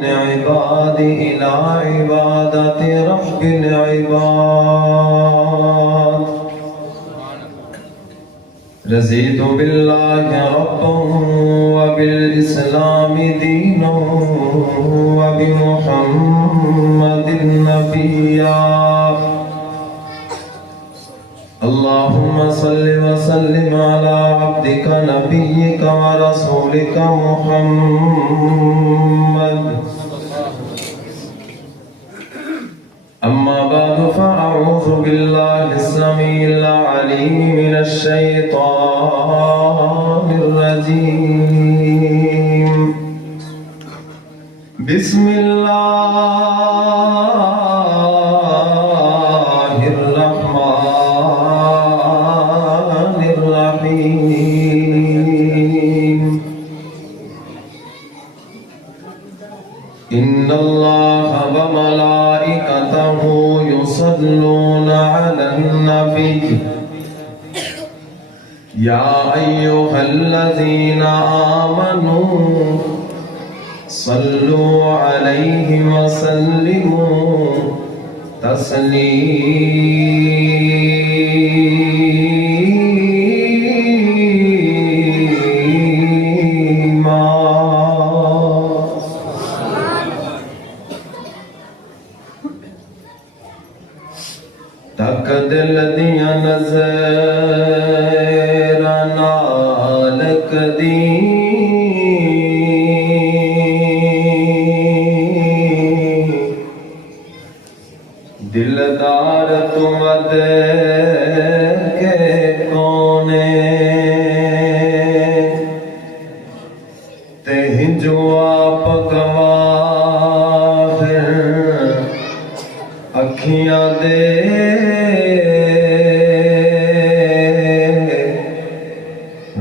العباد إلى عبادة رب العباد. رضيت بالله ربا وبالإسلام دينا وبمحمد نبيا. اللهم صل وسلم على عبدك نبيك ورسولك محمد. أما بعد فأعوذ بالله السميع العليم من الشيطان الرجيم. بسم الله الرحمن الرحيم. إن الله وملائكته يصلون على النبي يا أيها الذين آمنوا صلوا عليه وسلموا تسليما. تک دل دیا نظر نال کدی دلدار تم دے کے کونے تہیں جو آپ گواہ اکھیاں دے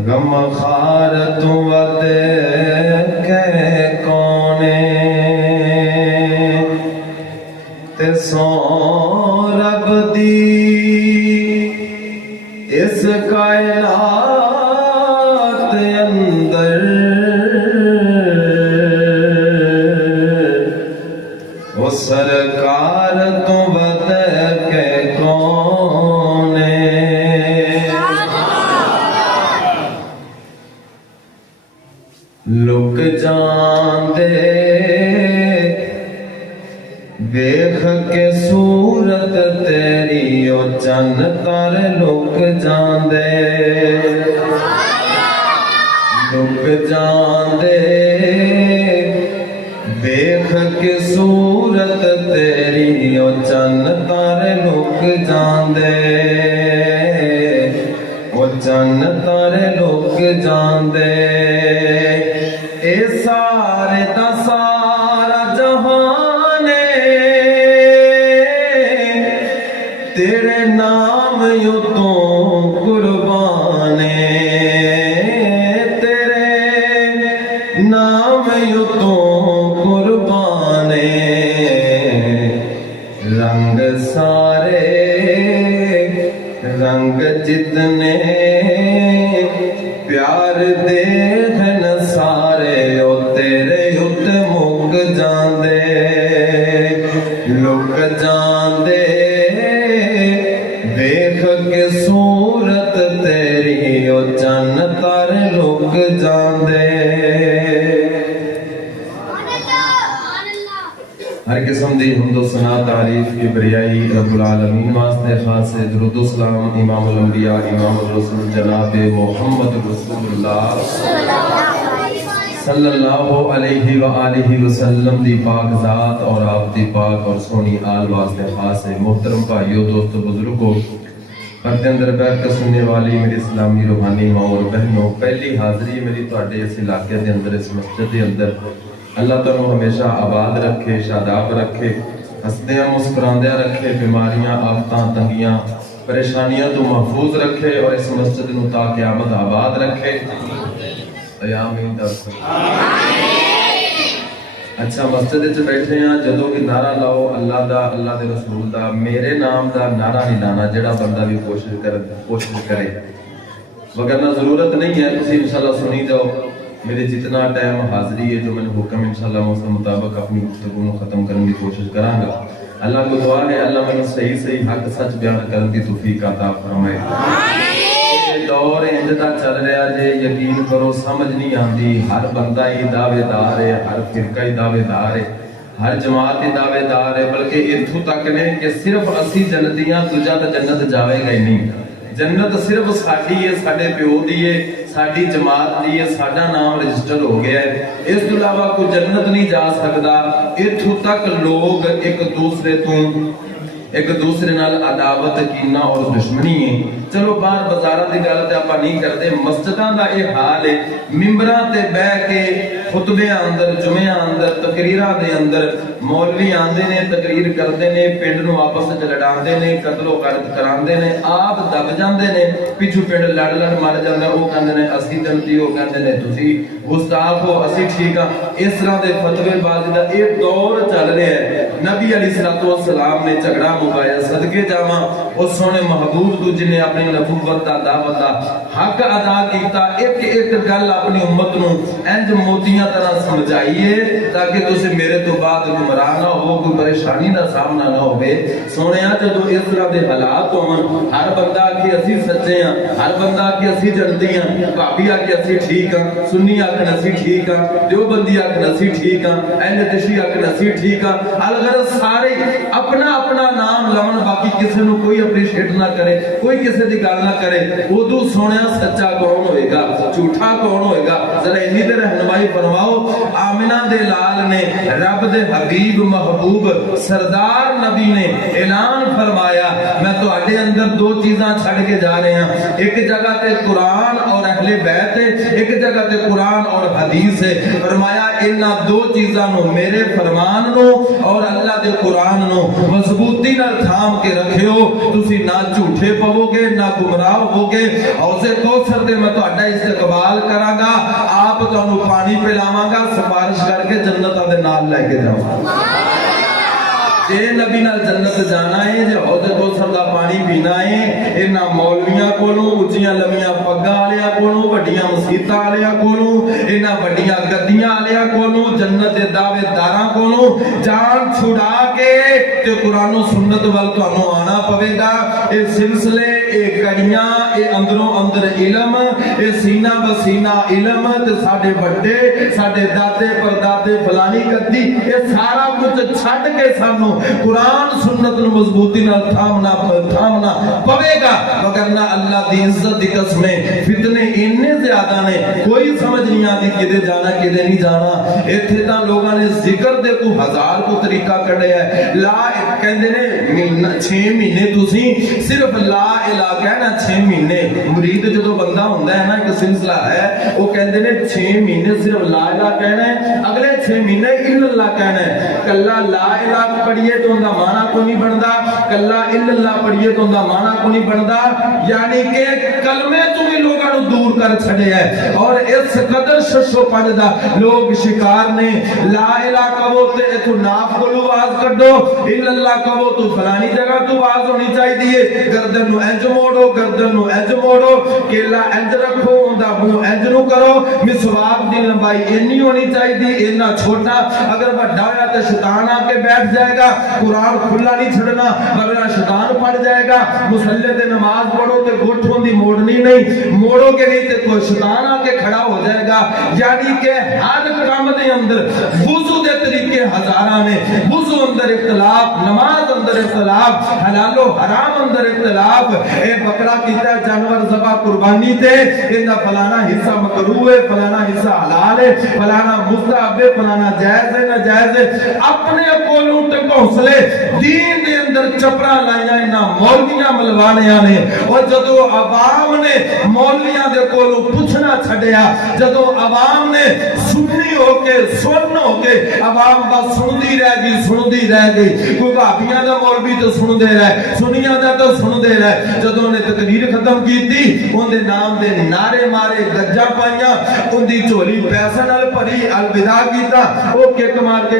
غم خار تم دے کے کونے تے سو رب دی اس کائنات اندر وہ سرکار تو بد کے کونے لک جان دے دیکھ کے صورت تیری او چن تر لک جان دے لک جان دے دیکھ کے صورت تیری او چن تر لک جان دے او چن تر لک جان دے. اے سارے دا سارا جہان تیرے نام یوں تو قربانے تیرے نام یوں تو قربانے رنگ سارے رنگ جتنے پیار دے ہیں سارے او تیرے یت مک جاندے لک جاندے دیکھ کے صورت تیری او چن تر لک جاندے. ہر قسم دی حمد و ثنا تعریف کی بریائی رب العالمین واسطے خاص درود و سلام امام الانبیاء امام الرسول جناب محمد رسول اللہ صلی اللہ علیہ وآلہ وسلم دی پاک ذات اور آپ دی پاک اور سونی آل واسطے خاص ہے. محترم بھائیو دوستو بزرگو پردے اندر بیٹھ کر سننے والی میری اسلامی روحانی ماں اور بہنوں، پہلی حاضری میری تواڈے اس علاقے دے اندر اس مسجد دے اندر اللہ تعالیٰ ہمیشہ آباد رکھے شاداب رکھے ہسدیاں مسکراندیاں رکھے بیماریاں آفتاں تنگیاں پریشانیاں تو محفوظ رکھے اور اس مسجد نو تا قیامت آباد رکھے. آمین. اچھا مسجد وچ بیٹھے ہیں جدوں بھی نعرہ لاؤ اللہ دا اللہ دے رسول دا میرے نام دا نعرہ نہیں لانا. جڑا بندہ بھی کوشش کرے وگرنہ ضرورت نہیں ہے تسی انشاءاللہ سنی جاؤ میرے جتنا ٹائم حاضری ہے جو میں نے حکم انشاءاللہ میں اس کے مطابق اپنی گفتگو کو ختم کرنے کی کوشش کراں گا. اللہ کو دعا ہے اللہ میں صحیح صحیح حق سچ بیان کرنے کی توفیق عطا فرمائے. یہ دور انجدا چل رہا جے یقین کرو سمجھ نہیں آندی. ہر بندہ ہی دعوے دار ہے, ہر فرقہ ہی دعوے دار ہے, ہر جماعت ہی دعوے دار ہے, بلکہ اتھوں تک نے کہ صرف اسی جنتیاں دوجا تے جنت جاوے گا ہی نہیں. جنت صرف ساڈی ہے, ساڈے پیو دی ہے, ساڈی جماعت دی ہے, ساڈا نام رجسٹر ہو گیا ہے. اس تو علاوہ کوئی جنت نہیں جا سکدا. اتھوں تک لوگ ایک دوسرے نال عداوت کینہ اور دشمنی ہے. چلو باہر بازاراں دی گل تے آپاں نہیں کردے, مسجداں دا یہ حال ہے. ممبراں تے بیٹھ کے خطبیاں اندر, جمعیاں اندر, تقریراں دے اندر مولوی آندے نے, تقریر کردے نے, پنڈ نو آپس وچ لڑاندے نے, قتل و غارت کراندے نے, آپ دب جاندے نے, پیچھے پنڈ لڑ لڑ مر جاندا. او کہندے نے اسی جنتی, او کہندے نے تسی گستاخ ہو, اسی ٹھیک ہاں. اس طرح دے فتوی بازی دا ایک دور چل رہا ہے. نبی علیہ الصلوۃ والسلام نے جھگڑا مکایا, صدقے جاواں اس سونے محبوب تو جن نے اپنی نبوت دا دعوت دا حق ادا کیتا. ایک ایک گل اپنی امت نو انج موتیاں طرح سمجھائیے تاکہ تسی میرے تو بعد گمراہ نہ ہو, کوئی پریشانی دا سامنا نہ ہوے. سونیا جدوں اس طرح دے حالات ہون, ہر بندہ کہ اسی سچے ہاں, ہر بندہ کہ اسی جنتی ہاں, بھابی آ کے اسی ٹھیک ہاں, سنی آکھن اسی ٹھیک ہاں, دیوبندی آکھن اسی ٹھیک ہاں, اہل تشیع آکھن اسی ٹھیک ہاں. الغرض سارے اپنا اپنا نام لون, باقی کسی نو کوئی اپریشیٹ نہ کرے, کوئی کسی دی گل نہ کرے. ادو سونیا سچا کون ہوئے گا, جھوٹا کون ہوئے گا؟ ذرا انی دے رہنمائی فرماؤ. آمنہ دے لال نے, رب دے حبیب محبوب سردار نبی نے اعلان فرمایا میں تو اڈے اندر دو چیزاں چھڑ کے جا رہے ہیں. ایک جگہ تے قرآن اور اہل بیت ہے, ایک جگہ تے قرآن اور حدیث ہے. فرمایا انہاں دو چیزاں نو, میرے فرمان نو اور اللہ دے قرآن نو مضبوطی نال تھام کے رکھیو. تسی نہ جھوٹے پو گے نہ گمراہ ہو گے. حوض کوثر دے میں تہاڈا استقبال کراں گا, آپ تانوں پانی پلاواں گا, سفارش کر کے جنت دے نال لے کے جاواں گا. جے نبی نال جنت جانا ہے, جے حوض کوثر دا پانی پینا ہے, انہاں مولویاں کولوں, اونچیاں لمیاں پگاں والیاں کولوں, وڈیاں مسیتاں والیاں کولوں, انہاں وڈیاں گدیاں والیاں کولوں, جنت دے دعوے داراں کولوں جان چھڑا کے تے قرآن و سنت ول تانوں آنا پوے گا. اے سلسلے, اے کڑیاں, اے اندروں اندر علم, اے سینہ بسینہ علم, تے ساڈے بڑے, ساڈے دادے پردادے فلانی کدی, اے سارا کچھ چھڈ کے سانوں قرآن سنت نو مضبوطی نال تھامنا پوے گا. وگرنہ اللہ دی عزت دی قسمیں فتنے اتنے زیادہ نے, کوئی سمجھ نہیں آتی کدے جانا کدے نہیں جانا. ایتھے تاں لوگاں نے ذکر دے کو ہزار کو طریقہ کڈیا ہے. لا کہندے نے 6 مہینے تسی صرف لا الہ کہنا, 6 مہینے مرید جدوں بندہ ہوندا ہے نا, ایک سلسلہ ہے, وہ کہندے نے 6 مہینے صرف لا الہ کہنا ہے, اگلے 6 مہینے الا اللہ کہنا ہے. کلا لا الہ پڑھیے تو ان کا معنی کو نہیں بنتا, کلا الا اللہ پڑھیے تو ان کا معنی کو نہیں بنتا. یعنی کہ کلمے تو بھی لوگوں کو دور کر چھڑے ہے, اور اس قدر ششو پنج دا لوگ شکار نے. لا الہ کہو تے اتو ناف کو آواز کڈو, الا اللہ کہو تو فلانی جگہ تو آواز ہونی چاہیے, گردن نو انج موڑو, گردن نو انج موڑو, کیلا انج رکھو, اوندا منہ انج نو کرو, مسواک دی لمبائی اینی ہونی چاہیے, اینا چھوٹا. اگر بڑا ہویا تے شیطان آ کے بیٹھ جائے گا, قرآن کھلا نہیں چھڑنا ورنہ شیطان پڑ جائے گا. مصلی تے نماز پڑھو تے گھٹوں دی موڑنی نہیں, موڑو گے نہیں تے کوئی شیطان آ کے کھڑا ہو جائے گا. یعنی کہ ہر کام دے اندر وضو دے طریقے ہزاراں نے, وضو اندر اختلاف, نماز اندر اختلاف, حلال و حرام اندر اختلاف. اے بکرا کیتا ہے جانور ذبح قربانی تے, ایندا فلانا حصہ مکروہ ہے, فلانا حصہ حلال ہے, فلانا مستحب ہے, فلانا جائز ہے ناجائز ہے. اپنے کولوں تے حوصلے دین دے اندر چپڑا لائیاں انہاں مولویاں ملوانیاں نے. اور جدو عوام نے مولویاں دے کولوں پوچھنا چھڈیا, جدو عوام نے سنی ہو کے سن ہو کے عوام بس سندی رہ گئی. کوئی بھابیاں دا مولوی تو سندے رہے, سنیاں دا تو سندے رہے. جدو نے تقریر ختم کیتی, اون دے نام دے نعرے مارے, گجاں پائیاں, اون دی جھولی پیسے نال بھری, الوداع کیتا, او کک مار کے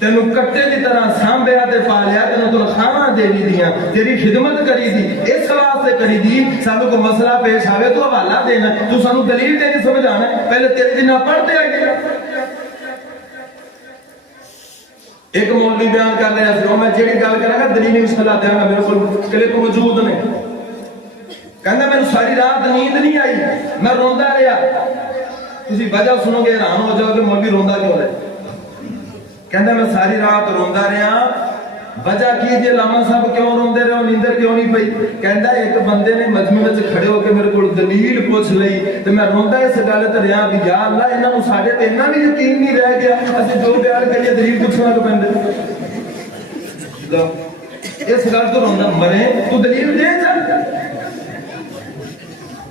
تینوں کٹے دی طرح سانبیا تے پالیا، تینوں تنخواہ دیوی دیاں، تیری خدمت کری دی، اس واسطے کری دی سانو کو مسئلہ پیش آوے تو حوالہ دینا، تو سانو دلیل دینی سمجھانا، پہلے تیرے دن پڑھتے آئے. ایک مولوی بیان کر رہا ہے، میں جیڑی گل کراں گا دلیل انشاءاللہ دیا گا، میرے کو کلپ موجود نے. کہندا میں ساری رات نیند نہیں آئی، میں روندا رہا. تسی وجہ سنو گے حیران ہو جاؤ کہ مولوی روندا کیوں ہے. کہندا میں ساری رات روندا رہا. وجہ کی جی لاما صاحب کیوں روندے رہے ہو، نیندر کیوں نہیں پئی؟ کہندا ایک بندے نے مجمع وچ کھڑے ہو کے میرے کول دلیل پوچھ لئی تے میں روندا اس گل تے رہیا بھی یا اللہ انہاں نوں ساڈے تے اتنا بھی یقین نہیں رہ گیا، اسی جو بیان کریے دلیل پوچھنا تو پیندے. لو اس گل تو روندا مرے تو دلیل دے چل.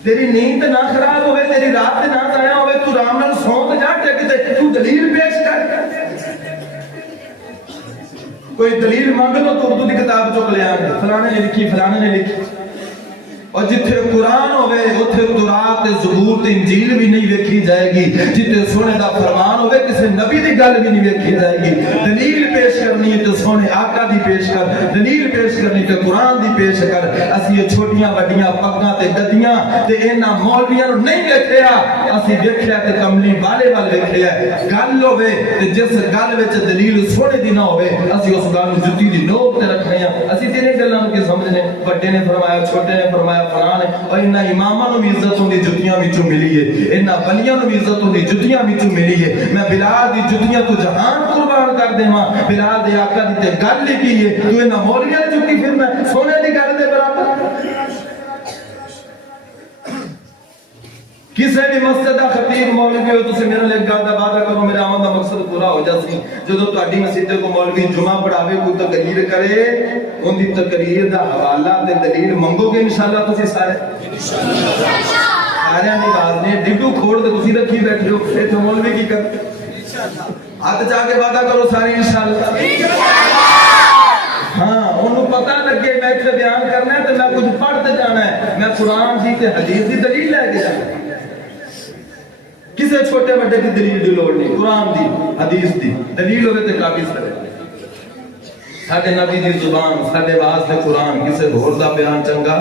تیری نیند نہ خراب ہوئے، تیری رات نہ ضائع ہوئے، تو آرام نال سو تے جا ٹک تے تو دلیل پیش کر. کوئی دلیل مانگ لو تو اردو دی کتاب چک لے آئے، فلانے نے لکھی فلانے نے لکھی. اور جتھے قرآن ہوئے اتھے تورات تے زبور تے انجیل بھی نہیں ویکھی جائے گی. جتھے سونے دا فرمان ہوئے کسی نبی دی گل بھی نہیں ویکھی جائے گی. دلیل پیش کرنی ہے تو سونے آقا دی پیش کر، دلیل پیش کرنی تے قرآن دی پیش کر. اسی یہ چھوٹیاں وڈیاں پگاں تے گدیاں تے انہاں مولویاں نوں نہیں ویکھیا، اسی ویکھیا تے کملی والے ول ویکھیا. گل ہوئے تے جس گل وچ دلیل سونے دی نہ ہوئے اسی اس گل نوں جُتی دی نوک تے رکھنے ہاں. اسی تیرے گلاں نوں کی سمجھنے، بڑے نے فرمایا چھوٹے نے فرمایا فلان ہے. اور انہاں اماماں نوں بھی عزت ہوندی جُتیاں وچوں ملی ہے، انہاں ولیاں نوں بھی عزت ہوندی جُتیاں وچوں ملی ہے. میں بلال دی جُتیاں تو جہان قربان کر دیواں. بلال دے آقا دی تے گل لکھی ہے، تو انہاں مولویاں دی جُتی پھر میں سونے دی گل دے برابر. کسی بھی مسجد دا خطیب مولوی ہو تسی میرے لئے گل دا وعدہ کرو میرے آمد دا مقصد پورا ہو جاسی. جدو تہاڈی مسجد کو مولوی جمعہ پڑھاوے کوئی تقریر کرے ان دی تقریر دا حوالہ تے دلیل منگو گے انشاءاللہ تسی سارے سارے دی باز نے ڈڈو کھوڑ تے تسی رکھی بیٹھے ہو ایتھے مولوی کی کر ہاتھ جا کے وعدہ کرو سارے انشاءاللہ. ہاں انہوں پتہ لگے میں اتنے بیان کرنا ہے تو میں کچھ پڑھتے جانا ہے، میں قرآن دی تے حدیث دی دلیل لے کے جانا. کسی چھوٹے بڑے کی دلیل دی لوڑ نہیں، قرآن دی حدیث دی دلیل ہوئے تے کافی سارے. ساڈے نبی دی زبان ساڈے واسطے قرآن کسی ہور دا بیان چنگا.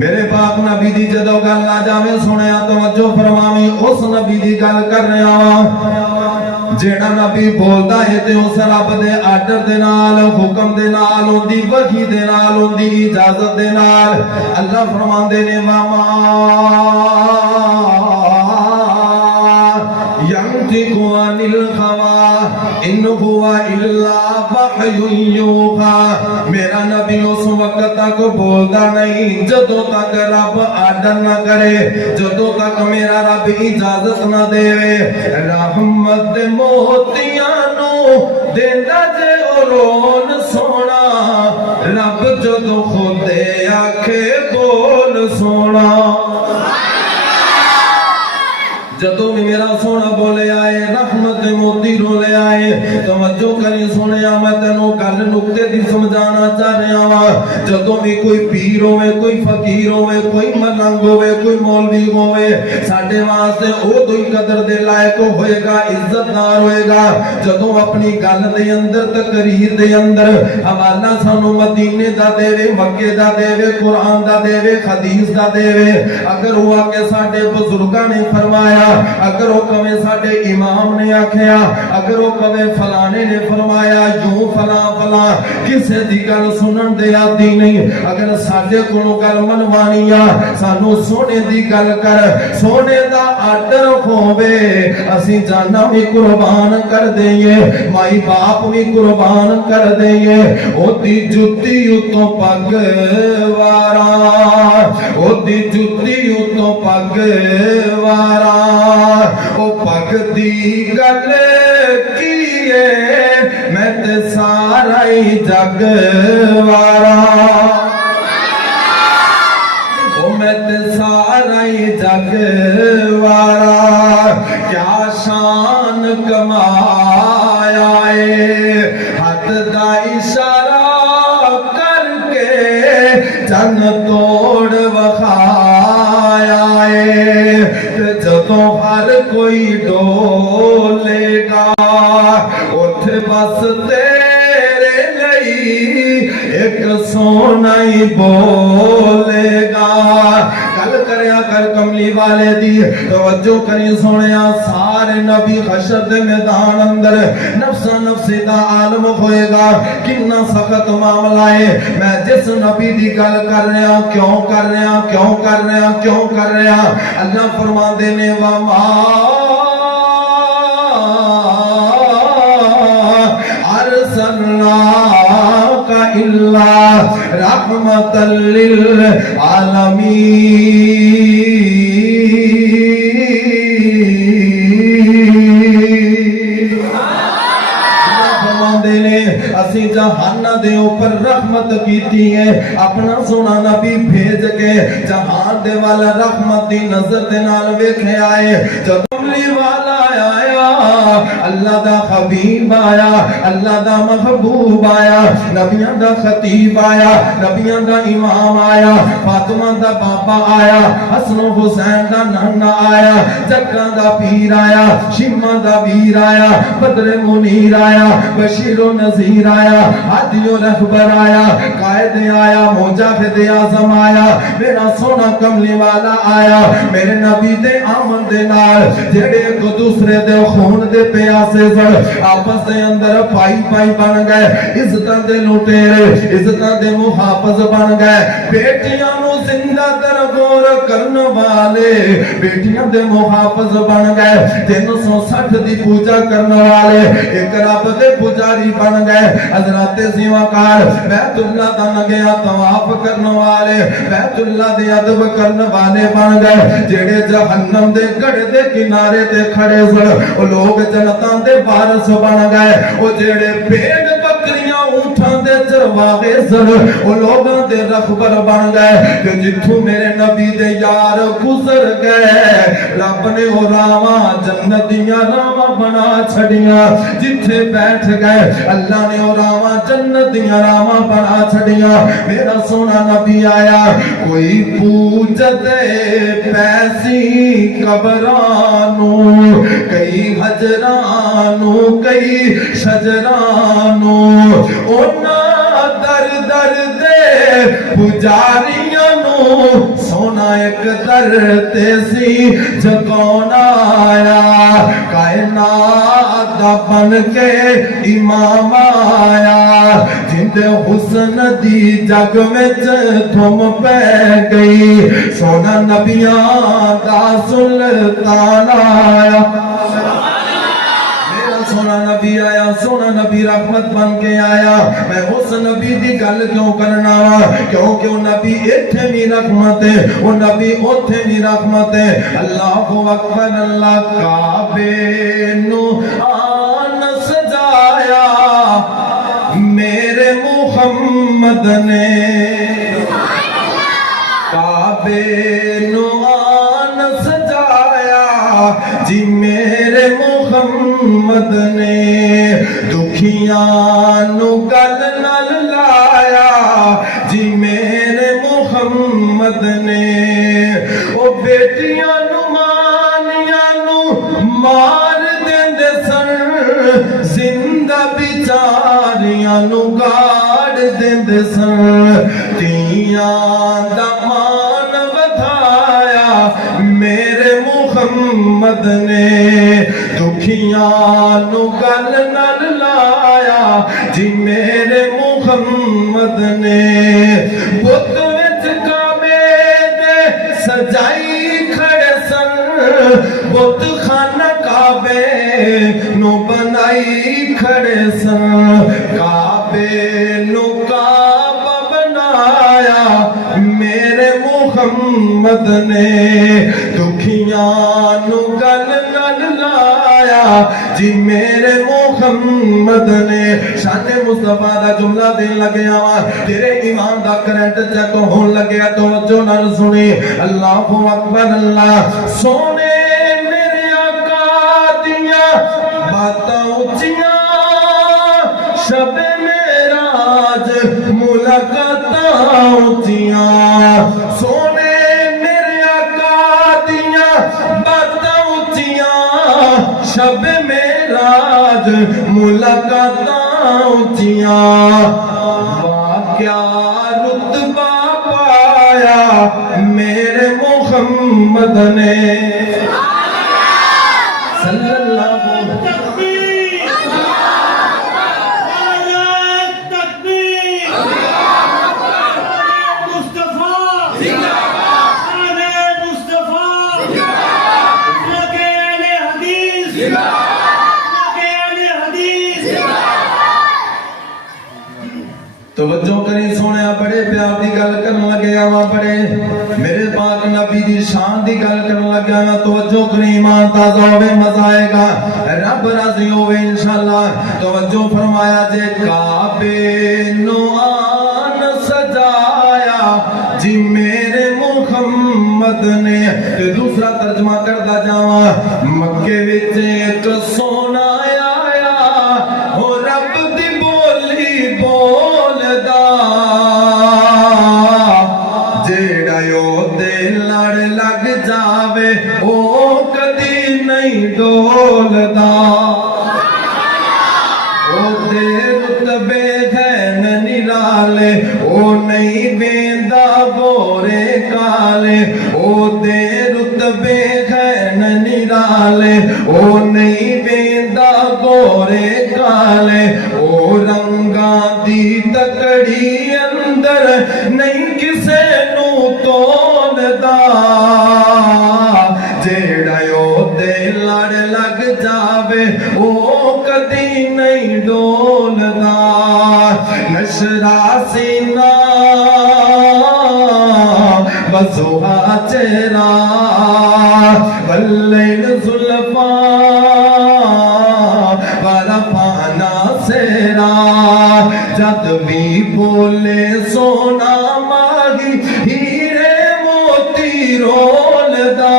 میرے پاک نبی دی جدو گل آ جاوے سنیا توجہ فرماویں اس نبی دی گل کر رہا ہاں جیڑا نبی بولدا ہے تے اس رب دے آرڈر دے نال حکم دے نال اودی وحی دے نال اودی اجازت دے نال. اللہ فرماندے نے واما ينطق عن الهوى إن هو إلا وحي يوحى. میرا نبی اس وقت تک بولدا نہیں جدوں تک رب آرڈر نہ کرے، جدوں تک میرا رب اجازت نہ دے. رحمت دے موتیاں نو دیندا جے اولون سونا، رب جدوں خود آکھے بول سونا. جدو بھی میرا سونا بولے آئے رحمت موتی رولے آئے. توجہ کری سنیا میں تینوں گل نکتے دی سمجھانا چاہ رہا ہوں. جدو بھی کوئی پیر ہوئے، کوئی فقیر ہوئے، کوئی ملنگ ہوئے، کوئی مولوی ہوئے، ساڈے واسطے او دوئی قدر دے لائق ہوئے گا، عزت دار ہوئے گا جدو اپنی گل دے اندر تقریر دے اندر حوالہ سانو مدینے دا دے وے، مکے دا دے وے، قرآن دا دے وے، حدیث دا دے وے. اگر ہوا کہ ساڈے بزرگاں نے فرمایا، اگر وہ کمیں ساڈے امام نے آکھیا، اگر وہ کمیں فلانے نے فرمایا یوں فلاں فلاں کسے دی گل سنن دے آتی نہیں. اگر ساڈے کولوں گل منوانی آ سانو سونے دی گل کر، سونے دا آرڈر ہووے اسی جانا بھی قربان کر دئیے، مائی باپ بھی قربان کر دئیے. او دی جُتی اتوں پگ وارا، او دی جُتی اتوں پگ وارا، او پگ دی گل کیے میں تے سارا ہی جگ وارا، او میں تے سارا ہی جگ وارا. کیا شان کمایا ہے ہاتھ دا اشارہ کر کے جن توڑ وخایا ہے. جدوں ہر کوئی ڈو ایک سونا ہی بولے گا گل کریا کر کملی والے دی توجہ کری سونیا سارے نبی حشر دے میدان اندر نفسا نفسی دا عالم ہوئے گا کتنا سخت معاملہ ہے میں جس نبی دی گل کر رہا کیوں کر رہا کیوں کر رہا کیوں کر رہا اللہ فرما دینے وما ارسلناک الا رحمتا للعالمین اسی جہان دے اوپر رحمت کیتی ہے اپنا سونا نبی بھیج کے جہان دے والا رحمت دی نظر دے نال ویکھے آئے جب کملی والا آیا اللہ دا حبیب آیا اللہ دا محبوب آیا نبیاں دا خطیب آیا نبیاں دا امام آیا فاطمہ دا بابا آیا حسن و حسین دا نانا آیا جکا دا پیر آیا شمع دا ویر آیا بدر منیر آیا بشیر و نذیر آیا ہادی و رہبر آیا قائد آیا مجاہد اعظم آیا میرا سونا کملی والا آیا میرے نبی دے آمن دے نال جڑے ایک دوسرے دے خون دے پیاسے سڑ آپس دے اندر پائی پائی بن گئے عزتاں دے لوٹیرے عزتاں دے محافظ بن گئے بیٹیاں نو زندہ درگور کرن والے بیٹیاں دے محافظ بن گئے 360 دی پوجا کرن والے ایک رب دے پجاری بن گئے حضرات زیوکار بیت اللہ دا نگیا طواف کرن والے بیت اللہ دے ادب کرن والے بن گئے جڑے جہنم دے گڑھ دے کنارے تے کھڑے سن او لوگ جنتاں دے وارث بن گئے او جڑے بھیڑ بکریاں اونٹاں دے چرواہے سن او لوگاں دے رہبر بن گئے کہ جتھوں میرے نبی دے یار گزر گئے رب نے او راواں جنتیاں راواں بنا چھڑیاں جتھے بیٹھ گئے اللہ نے او راواں جنتیاں راواں بنا چھڑیاں میرا سونا نبی آیا کوئی پوجتے پیسی قبرانو کئی حجرانو کئی شجرانو اونا در در دے پجاریاں نو سونا ایک در تیسی جگون آیا کائنات دا بن کے امام آیا جند حسن دی جگ میں تم پہ گئی سونا نبیان دا سلطان آیا سونا نبی آیا سونا نبی رحمت بن کے آیا میں اس نبی دی گل کیوں کرنا وا کیونکہ وہ نبی ایتھے بھی رحمت ہے وہ نبی اوتھے بھی رحمت ہے اللہ اکبر اللہ کعبے نو آن سجایا میرے محمد نے کعبے نو آن سجایا جی میرے محمد نے دکھیاں نو گل نال لایا جی میرے محمد نے او بیٹیاں نو مانیاں نو مار دیندے سن زندہ بیچاریاں نو گاڑ دیندے سن تیاں دا مان ودھایا میرے محمد نے دکھیاں نو گل نال لایا جی میرے محمد نے بت وچ کعبے دے سجائی کھڑے سن بت خانہ کعبے نو بنائی کھڑے سن کعبے نو کعبہ بنایا میرے محمد نے دکھیاں نو گل نال لایا جی میرے محمد نے شان مصطفیٰ دا جملہ دین لگیا تیرے ایمان دا کرنٹ چیک ہون لگیا توجہ نال سنی اللہ اکبر اللہ سونے میرے آقا دیاں باتاں اونچیاں شب معراج ملاقاتاں اونچیاں سونے میرے آقا دیاں باتاں اونچیاں شب معراج ملاقاتاں اونچیاں کیا رتبہ پایا میرے محمد نے صلی اللہ علیہ توجہ کریں سونے بڑے پیار دی گل کرن لگیا وا بڑے میرے پاک نبی دی شان دی گل کرن لگیا وا توجہ کریں ایمان تازہ ہوے مزہ آئے گا رب راضی ہوے انشاءاللہ توجہ فرمایا جے کعبے نو آن سجایا جی میرے محمد نے تے دوسرا ترجمہ کردا جاواں مکے وچ ایک سونا آیا او رب دی بولی جیڑا یو دے لڑ لگ جاوے او کدی نہیں ڈولدا او دے رتبے گھن نرالے او نہیں ویندا گورے کالے او دے رتبے گھن نرالے او نہیں ویندا گورے کالے او رنگاں دی تکڑی اندر نہیں کسے نو تولدا جیڑا یو دے لڑ لگ جاوے او کدی نہیں ڈولدا نشرا سینہ وضحا چہرہ واللیل زلفا ورفعنا سیرا جد بھی بولے سونا ماہی ہیرے موتی رولدا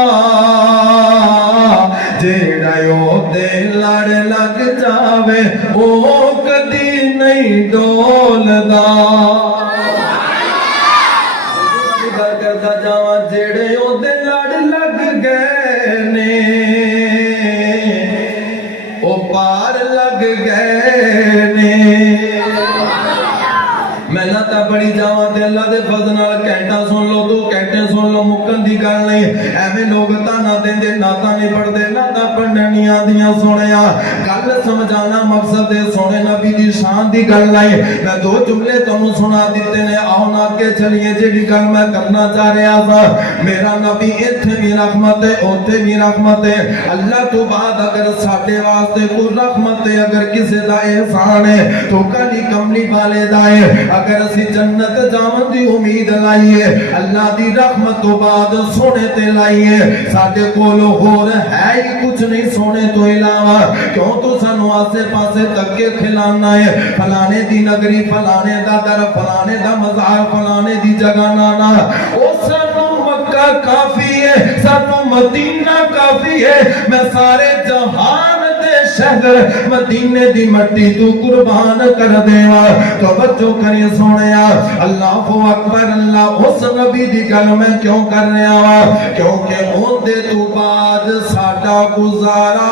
جیڑا یو دے لڑ لگ جاوے او کدی نہیں ڈولدا گل کردا جاواں جیڑے او دے لڑ لگ گئے نے او پار لگ گئے نے میں نہ تا بڑی جاواں تے اللہ دے فضل نال گھنٹا سن لو 2 گھنٹے سن لو مکن دی گل نہیں ایویں لوگ تانا دیندے نعتاں نہیں پڑھدے نعتاں پڑھن نہیں آندیاں سونیا گل سمجھانا مقصد ہے سونے نبی دی شان دی گل نہیں میں 2 جملے تانوں سنا دتے نے آؤ نا کے چلیے جیڑی گل میں کرنا چاہ رہا تھا میرا نبی ایتھے بھی رحمت ہے اوتھے بھی رحمت ہے اللہ تو بعد اگر ساڈے واسطے کوئی رحمت ہے اگر کسے دا احسان ہے تو کلی کملی والے دا ہے اگر اسی جنت جاون دی امید لائیے اللہ دی رحمت تو بعد سونے تے لائیے ساڈے کول ہور ہے ہی کچھ نہیں سونے تو علاوہ کیوں تو سانو آسے پاسے تکے کھلانا ہے فلانے دی نگری فلانے دا در فلانے دا مزار فلانے دی جگہ نانا او سانو مکہ کافی ہے سانو مدینہ کافی ہے میں سارے جہان شہر مدینے دی مٹی تو قربان کر دیوا توجہ کریے سونیا اللہ اکبر اللہ اس نبی دی گل میں کیوں کر رہا وا کیونکہ اون دے تو بعد ساڈا گزارا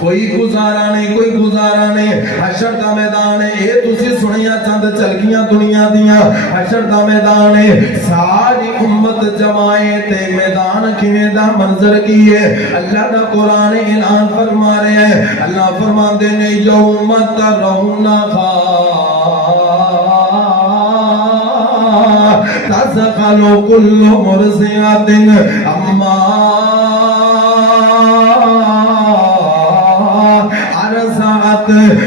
کوئی گزارا نہیں حشر دا میدان ہے اے تسی سنیا چند چلگیاں دنیا دیاں حشر دا میدان ہے ساری امت جمائے تے میدان کیویں دا منظر کی ہے اللہ دا قرآن اعلان فرما رہے ہیں اللہ فرماندے نے یوم ترونہا تذہل کل مرضعۃ عما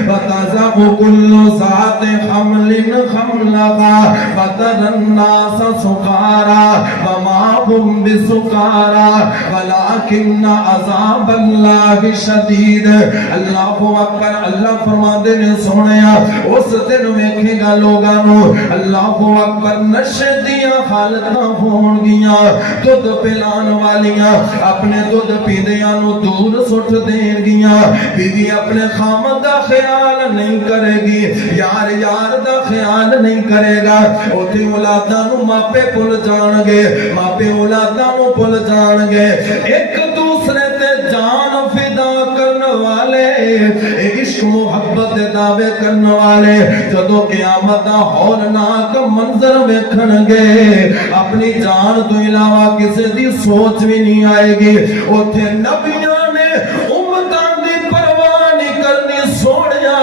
وتضع كل ذات حمل حملها فترى الناس سكارى وما هم بسكارى ولكن عذاب الله شديد اللہ اکبر اللہ فرماتے نے سنیا اس دن ویکھے گا لوگاں نو اللہ اکبر نشے دیاں حالتاں ہون گیاں دودھ پلان والیاں اپنے دودھ پیندیاں نو دور سٹ دین گیاں بیوی اپنے خامد دا خیال نہیں کرے گی یار دا خیال نہیں کرے گا اوتھے اولاداں نو ماپے بھول جان گے ماپے اولاداں نو بھول جان گے ایک دوسرے تے جان فدا کرن والے ایک عشق محبت دے دعوے کرن والے جدوں قیامت دا ہولناک منظر ویکھن گے اپنی جان تو علاوہ کسی دی سوچ بھی نہیں آئے گی اوتھے نبیاں نے امتاں دی پرواہ نہیں کرنی سونیا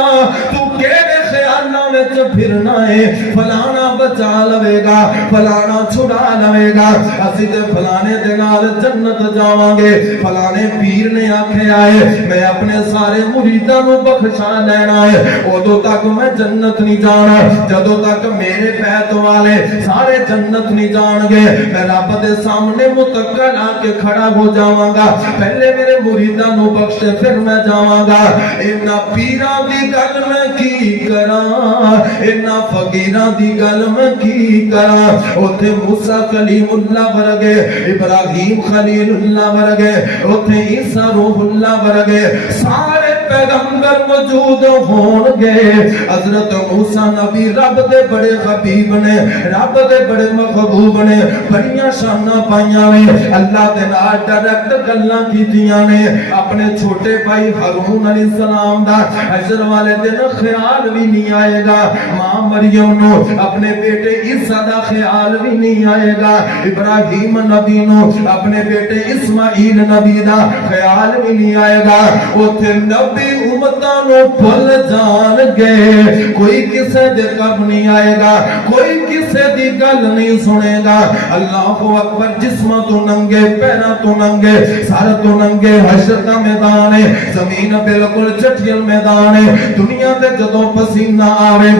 تو کیڑے خیالاں وچ پھرنا ہے فلانا بچا لوے گا فلانا چھڑا لوے گا اسی تے فلانے دے نال جنت جاواں گے فلانے پیر نے آکھے آئے میں اپنے سارے مریداں نوں بخشا لینا ہے اودوں تک میں جنت نہیں جانا جدوں تک میرے بیت والے سارے جنت نہیں جان گے میں رب دے سامنے متقل آ کے کھڑا ہو جاواں گا پہلے میرے مریداں نوں بخش دے پھر میں جاواں گا انہاں پیراں دی گل میں کی کراں انہاں فقیراں دی گل میں کی کراں اوتھے موسیٰ کلیم اللہ ورگے ابراہیم خلیل اللہ ورگے اوتھے عیسیٰ روح اللہ ورگے سارے پیغمبر موجود ہون گے حضرت موسیٰ نبی رب دے بڑے حبیب نے رب دے بڑے محبوب نے بڑیاں شاناں پائیاں نے اللہ دے نال ڈائریکٹ گلاں کیتیاں نے اپنے چھوٹے بھائی ہارون علیہ السلام دا حشر والے دن خیال بھی نہیں آئے گا ماں مریم نو اپنے بیٹے عیسیٰ دا خیال بھی نہیں آئے گا ابراہیم نبی نو اپنے بیٹے اسماعیل نبی دا خیال بھی نہیں آئے گا اوتھے نبی امتاں نو بھول جان گے کوئی کسے دے کب نہیں آئے گا کوئی کسے دی گل نہیں سنے گا اللہ اکبر جسماں تو ننگے پیراں تو ننگے سر تو ننگے حشر دا میدان ہے زمین بالکل چٹیل میدان ہے دنیا تے جدوں پسینہ آوے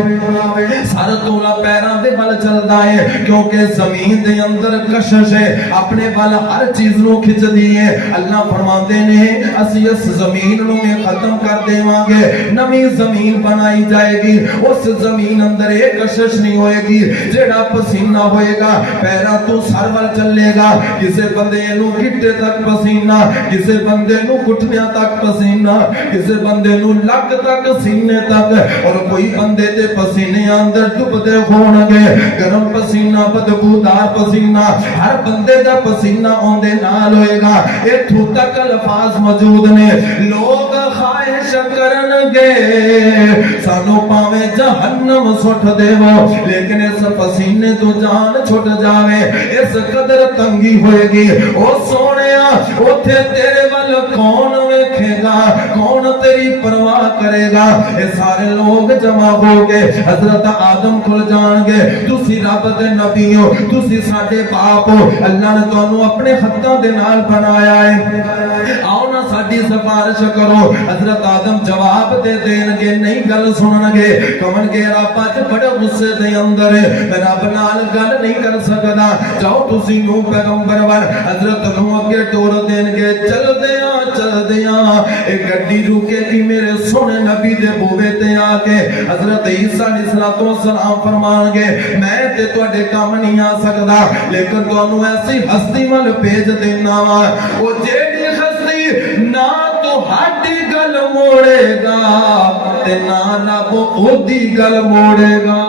سر تو پیراں دے بل چلدا ہے کیونکہ زمین دے اندر کشش ہے اپنے بل ہر چیز نو کھچ دی ہے اللہ فرماندے نے اسی اس زمین نو میں ختم کر دیواں گے نئی زمین بنائی جائے گی اس زمین اندر ایک کشش نہیں ہوئے گی جیڑا پسینہ ہوئے گا پیرا تو سر ول چلے گا کسے بندے نو گٹے تک پسینہ کسے بندے نو گھٹنیاں تک پسینہ کسے بندے نو لک تک سینے تک اور کوئی بندے تے پسینے اندر ڈبدے ہون گے گرم پسینہ بدبودار پسینہ ہر بندے دا پسینہ اوندے نال ہوئے گا ایتھوں تک الفاظ موجود نے لوگ خواہش کرن گے سانو پاویں جہنم سٹ دیو لیکن اس پسینے تو جان چھٹ جاوے اس قدر تنگی ہوئے گی او سونیا اوتھے تیرے ول کون ویکھے گا کون تیری پرواہ کرے گا اے سارے لوگ جمع ہو گئے حضرت آدم کھل جان گے تسی رب دے نبی ہو تسی ساڈے باپ ہو اللہ نے تانوں اپنے ہتھاں دے نال بنایا ہے آؤ نا ساڈی سفارش کرو حضرت آدم جواب دے دین گے نہیں گل سنن گے کمن گے رب اج بڑے غصے دے اندر میں رب نال گل نہیں کر سکدا جاؤ تسی نو پیغمبر ور حضرت نو اگے ٹور دین گے چل دیاں اے گڈی رکے گی میرے سونے نبی دے بوے تے آ کے حضرت عیسیٰ علیہ السلام فرمان گے میں تے تواڈے کام نہیں آ سکدا لیکن تانوں ایسی ہستی ول بھیج دینا وا او جیڑی ہستی نہ تو ہڈی گل موڑے گا تے نہ رب اودی گل موڑے گا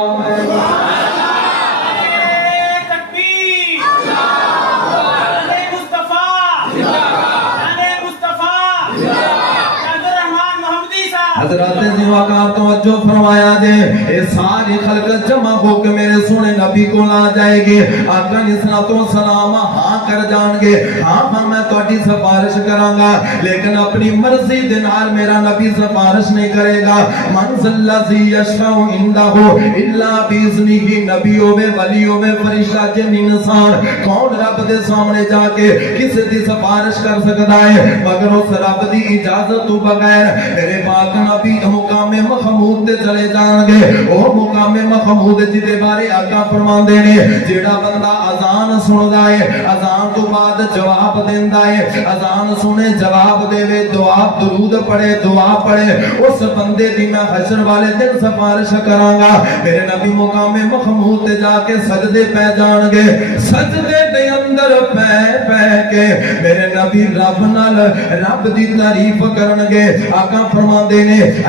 حضرات نے وقار توجہ فرمایا دے اے ساری خلق جمع ہو کے میرے سونے نبی کو لا جائے گی آقا علیہ السلام ہاں کر جان گے ہاں میں تواڈی سفارش کراں گا لیکن اپنی مرضی دے نال میرا نبی سفارش نہیں کرے گا من ذی یشفع عنده الا باذنہ نبی ہوے ولی ہوے فرشتہ جن انسان کون رب دے سامنے جا کے کسی دی سفارش کر سکدا ہے مگر اس رب دی اجازت تو بغیر میرے پاک نبی مقام محمود تے چلے جان گے او مقام محمود جی دے بارے آقا فرماندے نے جیڑا بندہ اذان سندا ہے اذان تو بعد جواب دیندا ہے اذان سنے جواب دے دعا درود پڑھے دعا پڑھے اس بندے دی میں حشر والے دن سفارش کراں گا میرے نبی مقام محمود تے جا کے سجدے پہ جان گے سجدے دے اندر پہ کے میرے نبی رب نال رب دی تعریف کرن گے آقا فرماندے نے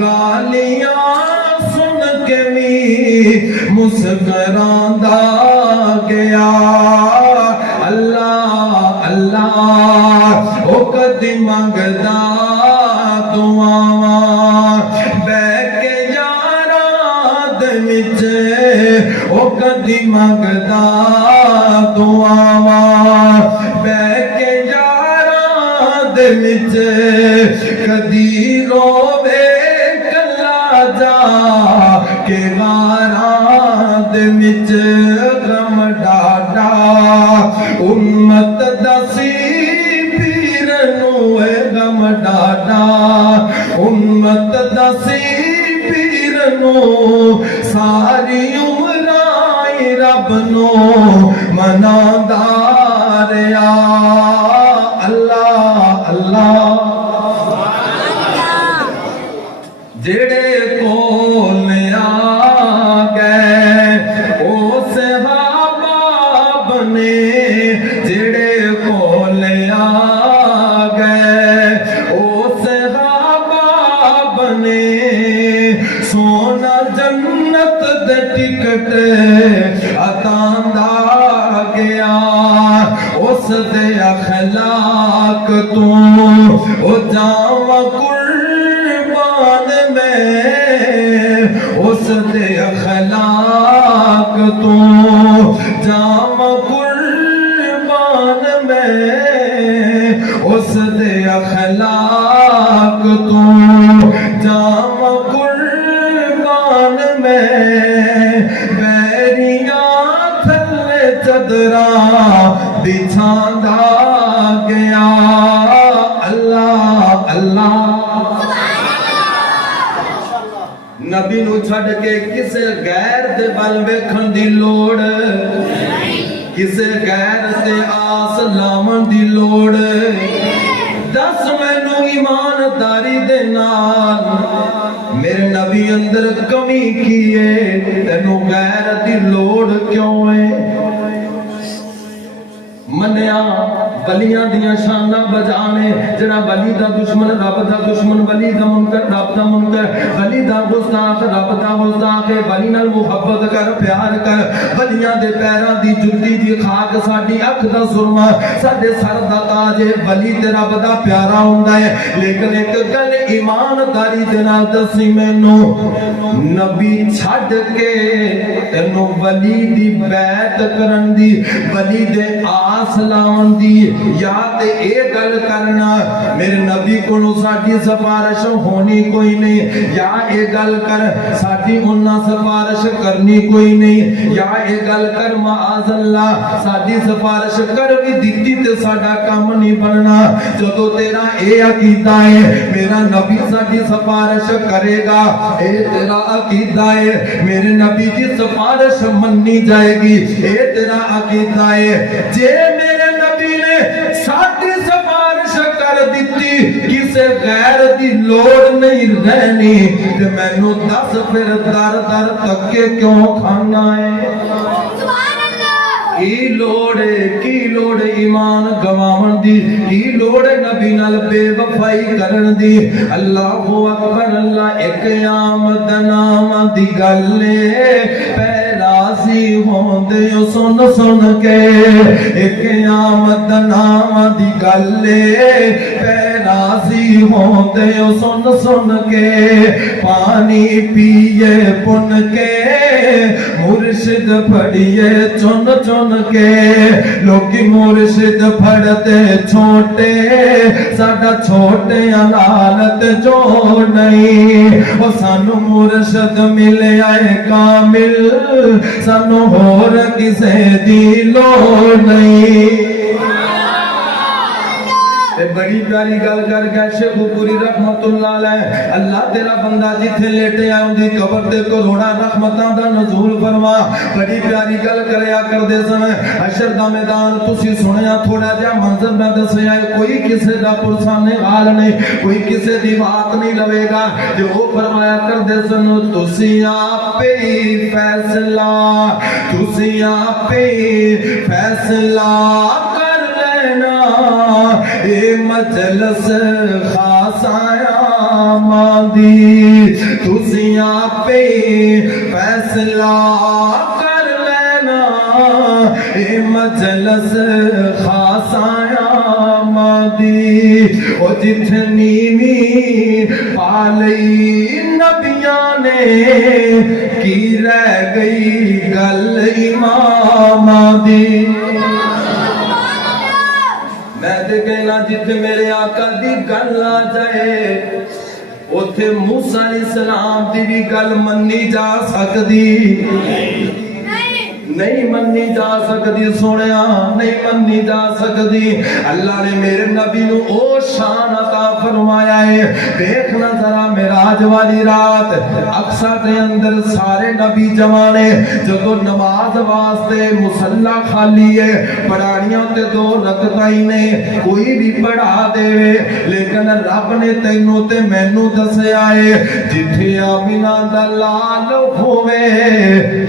گالیاں سن کے بھی مسکراندا گیا اللہ اللہ او کدی منگدا دعاواں بہ کے یاراں دے وچ او کدی منگدا دعاواں بہ کے یاراں دے وچ کدی رووے کلا جا کہ غاراں دے وچ غم ڈاڈا امت دسی پیر نو اے غم ڈاڈا امت دسی پیر نو ساری عمرائی رب نو مناندا رہیا اللہ اللہ جڑے کول آ گئے او صحابہ بنے جڑے کول آ گئے او صحابہ بنے سونا جنت دے ٹکٹ عطاندا گیا اس دے اخلاق تو او جاواں قربان میں اس دے اخلاق تو جاواں قربان میں اس دے اخلاق تو جاواں قربان میں بیریاں تھلے چدراں بچھاندا گیا اللہ اللہ نبی نو چھڈ کے کسے غیر دے بل ویکھن دی لوڑ کسے غیر تے آس لاون دی لوڑ دس مینوں ایمانداری دے نال میرے نبی اندر کمی کی ہے تینوں غیر دی لوڑ کیوں ہے منیا ولیاں دیاں شاناں بجانے جڑا ولی دا دشمن رب دا دشمن ولی دا منکر رب دا منکر ولی دا گستاخ رب دا گستاخ ولی نال محبت کر پیار کر ولیاں دے پیراں دی جُتی دی خاک ساڈی اکھ دا سرما ساڈے سر دا تاج ولی تے رب دا پیارا ہوندا ہے لیکن ایک گل ایمانداری دے نال دسی مینوں نبی چھڈ کے تینوں ولی دی بیعت کرن دی ولی دے آس لاون دی یا تے اے گل کرنا میرے نبی کو ساڈی سفارش ہونی کوئی نہیں یا اے گل کر ساڈی انہاں سفارش کرنی کوئی نہیں یا اے گل کر معاذ اللہ ساڈی سفارش کر بھی دتی تے ساڈا کام نہیں بننا جدوں تیرا اے عقیدہ ہے میرا نبی ساڈی سفارش کرے گا اے تیرا عقیدہ ہے میرے نبی دی سفارش مننی جائے گی اے تیرا عقیدہ ہے جے میرے نبی نے ساڈی سفارش کر دیتی کسے غیر دی لوڑ نہیں رہنی تے مینوں دس پھر در در تکے کیوں کھانا ہے کی لوڑ ایمان گواون دی کی لوڑ نبی نال بے وفائی کرن دی اللہ اکبر اللہ ایک آمد نام دی گلے راضی ہوندے سن سن کے ایک آمد نام دی گلے راضی ہوندے سن سن کے پانی پیے پن کے مرشد پھڑیے چن چن کے لوکی مرشد پھڑتے چھوٹے ساڈا چھوٹے لالت جو نہیں وہ سانو مرشد ملے آئے کامل سانو ہور کسے دی لوڑ نہیں بڑی پیاری گل کر گیا شیخ پوری رحمت اللہ علیہ اللہ تیرا بندہ جتھے لیٹے آئے ان دی قبر تے کروڑا رحمتاں دا نزول فرما بڑی پیاری گل کریا کر دے سن حشر دا میدان تسی سنیا تھوڑا جہا منظر میں دسیا کوئی کسے دا پرسانے حال نہیں کوئی کسے دی بات نہیں لوے گا جو وہ فرمایا کر دے سن تسی آپ ہی فیصلہ کر لینا اے مجلس خاص آیا ماندی تسی آپے فیصلہ کر لینا اے مجلس خاصایا ماندی او جتنی بھی پالی نبیاں نے کی رہ گئی گل امام دی میں تے کہنا جتھے میرے آقا دی گل آ جائے اوتھے موسیٰ علیہ السلام دی بھی گل منی جا سکدی نہیں منی جا سکتی سونیا نہیں منی جا سکتی اللہ نے میرے نبی نو او شان عطا فرمایا ہے دیکھنا ذرا معراج والی رات اقصی دے اندر سارے نبی جمانے جدو نماز واسطے مصلی خالی ہے پڑھانیاں تے 2 رکعتاں ہی نے کوئی بھی پڑھا دے لیکن رب نے تینوں تے مینوں دسیا ہے جتھے آمینہ دا لال ہوئے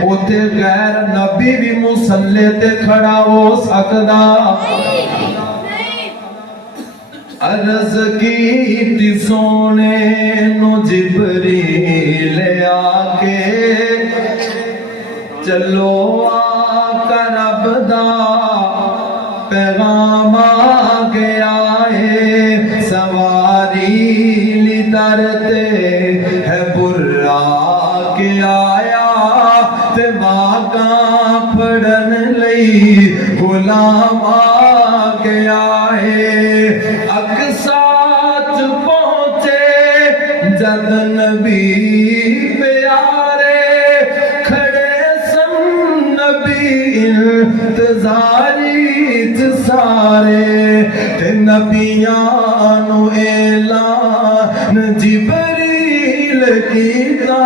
اوتھے غیر نبی بھی مصلی تے کھڑا ہو سکدا عرض کی سونے نو جبریل آکے چلو آقا رب دا پیغام آگے آئے سواری لی درتے ہے برا کے آیا تے واقعہ پڑھن لئی غلام آگے آئے اقصاچ پہنچے جد نبی پیارے کھڑے سن نبی انتظاری سارے تے نبیانو اعلان جبریل کیتا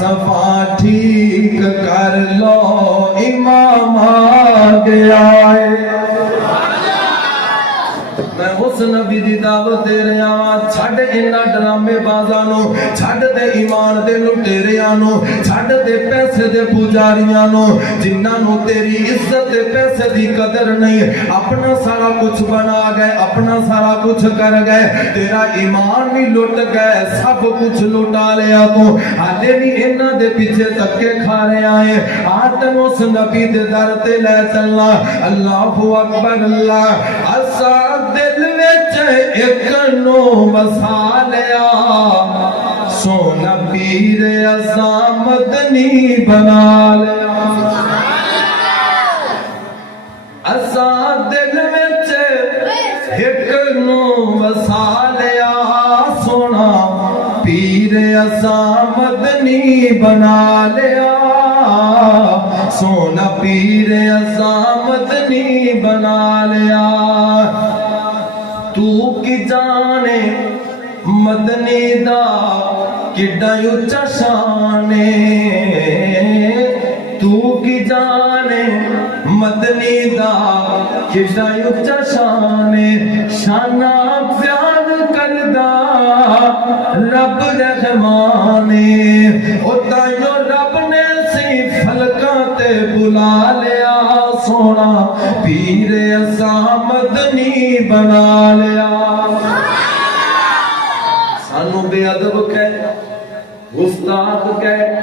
صفا ٹھیک کر لو امام آگے آئے میں اس نبی دی دعوت دے رہا ہاں چھڈ انہاں ڈرامے بازانو چھڈ دے ایمان دے لٹیریاں چھڈ دے پیسے دے پجاریاں جنہاں نو تیری عزت دے پیسے دی قدر نہیں اپنا سارا کچھ بنا گئے اپنا سارا کچھ کر گئے تیرا ایمان بھی لٹ گئے سب کچھ لٹا لیا تو حالے بھی انہاں دے پیچھے تکے کھا رہے آئے آتم اس نبی دے در تے لے چلنا اللہ اکبر اللہ اساد دل وچ ایک نو وسا لیا سونا پیر اساں مدنی بنا لیا اساں دل وچ ایک نو وسا لیا سونا پیر اساں مدنی بنا لیا سونا پیر اساں مدنی بنا لیا تو کی جانے مدنی دا کڈا اونچا شانے تو کی جانے مدنی دا کڈا اونچا شانے شانہ بیان کردا رب رحمانے او تائیو رب نے سی فلکاں تے بلا لیا سونا پیر اساں مدنی بنا لیا سانو بے ادب کہے گستاخ کہے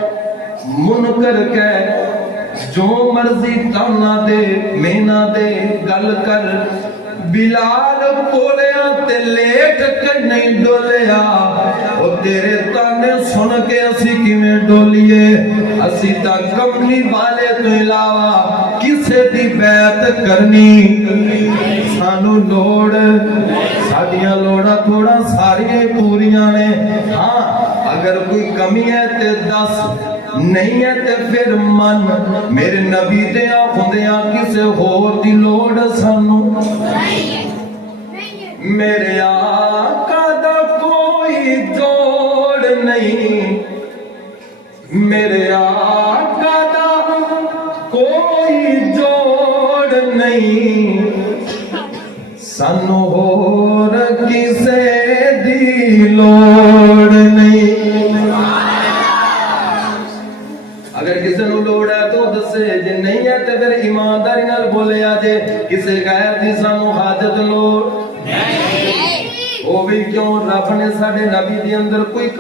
منکر کہے جو مرضی تانا دے مینا دے گل کر بلال کولیا تے لیٹ کے نہیں ڈولیا او تیرے تانے سن کے اسی کیویں ڈولیے اسی تا کملی والے تو علاوہ کسے دی بیعت کرنی سانو لوڑ ساڈیاں لوڑاں تھوڑا ساریاں پوریاں نے ہاں اگر کوئی کمی ہے تے دس نہیں ہے تے پھر من میرے نبی دیاں ہوندیاں کسے ہور دی لوڑ سانو میرے آقا دا کوئی جوڑ نہیں میرے آقا دا کوئی جوڑ نہیں سانو ہور کسے دی لوڑ نہیں اگر کسی نو لوڑ ہے تو دسے جے نہیں ہے تے پھر ایمانداری نال بولے آجے کسی غیر دی سانو حاجت لوڑ وہ بھی کیوں رب نے ساڈے نبی دی اندر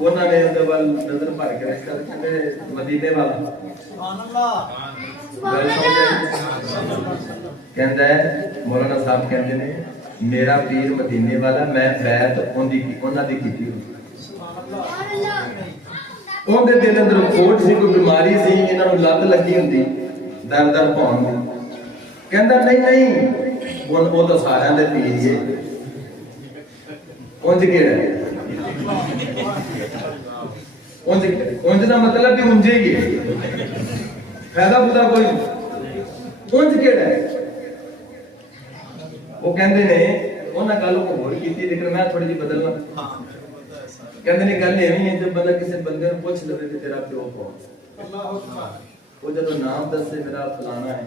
ਉਹਨਾਂ ਨੇ ਉਹਦੇ ਵੱਲ ਨਜ਼ਰ ਭਰ ਕੇ ਰੱਖਿਆ ਕਹਿੰਦੇ ਮਦੀਨੇ ਵਾਲਾ ਸੁਭਾਨ ਅੱਲਾਹ ਕਹਿੰਦਾ ਮੌਲਾਨਾ ਸਾਹਿਬ ਕਹਿੰਦੇ ਨੇ ਮੇਰਾ ਪੀਰ ਮਦੀਨੇ ਵਾਲਾ ਮੈਂ ਬੈਤ ਉਹਨਾਂ ਦੀ ਕੀਤੀ ਸੁਭਾਨ ਅੱਲਾਹ ਉਹਦੇ ਦਿਲ ਅੰਦਰ ਖੋਟ ਸੀ ਕੋਈ ਬਿਮਾਰੀ ਸੀ ਇਹਨਾਂ ਨੂੰ ਲੱਤ ਲੱਗੀ ਹੁੰਦੀ ਦਰ ਦਰ ਭੌਣ ਦੀ ਕਹਿੰਦਾ ਨਹੀਂ ਨਹੀਂ ਉਹ ਤਾਂ ਸਾਰਿਆਂ ਦੇ ਪੀਰ ਹੀ ਹੈ ਉਂਝ ਕਿਹੜਾ ਉਂਝ ਦਾ ਮਤਲਬ ਵੀ ਉਂਝੇ ਹੀ ਹੈ ਫਾਇਦਾ ਬੁਦਾ ਕੋਈ ਉਂਝ ਕਿਹੜਾ ਉਹ ਕਹਿੰਦੇ ਨੇ ਉਹਨਾਂ ਗੱਲ ਕੋ ਹੋਰ ਕੀਤੀ ਲੇਕਿਨ ਮੈਂ ਥੋੜੀ ਜਿਹੀ ਬਦਲਣਾ ਕਹਿੰਦੇ ਨੇ ਗੱਲ ਐਵੇਂ ਹੈ ਜਦ ਬੰਦਾ ਕਿਸੇ ਬੰਦੇ ਨੂੰ ਪੁੱਛ ਲਵੇ ਕਿ ਤੇਰਾ ਪਿਓ ਕੌਣ ਅੱਲਾਹੁ ਅਕਬਰ ਉਹ ਜਦੋਂ ਨਾਮ ਦੱਸੇ ਮੇਰਾ ਫਲਾਣਾ ਹੈ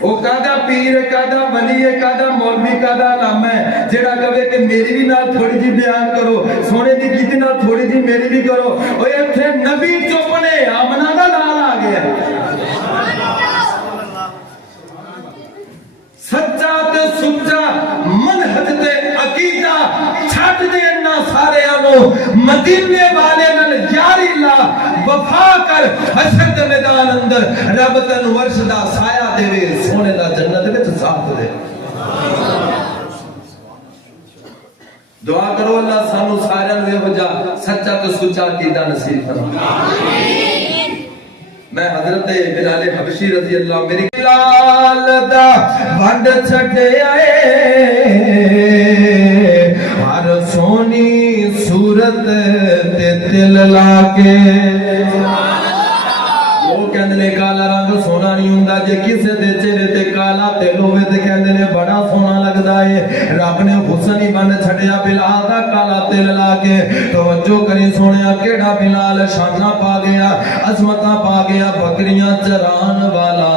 وہ کہدا پیر کہدا ولی کہدا مولوی کہدا علامہ ہے جڑا کہے کہ میری بھی نال تھوڑی جی بیان کرو سونے دی کیتی نال تھوڑی جی میری بھی کرو اوے ایتھے نبی چپ نے آمنہ دا نال آ گیا سچا تے سچا منہج تے عقیدہ چھٹ دینا سارے آنو مدینے والے نال یاری لا وفا کر حشر دے میدان اندر رب تینو عرش دا سایہ دے وے سونے دا جنت وچ ساتھ دے دعا کرو اللہ سانو سارے نو یہ وجہ سچا تے سچا عقیدہ نصیب فرمائے میں حضرت بلال حبشی رضی اللہ میری بلال دا بھڈ چھٹے آئے ہر سونی صورت تے دل لا کے وہ کہندے نے کالا رنگ سونا نہیں ہوندا جے کسے دے چہرے تے کالا تل ہوے تے کہندے نے بڑا سونا لگدا ہے رب نے حسن ہی بن چھڈیا بلال دا کالا تل لا کے توجہ کریں سونیا کیڑا بلال شاناں پا گیا عظمتاں پا گیا بکریاں چران والا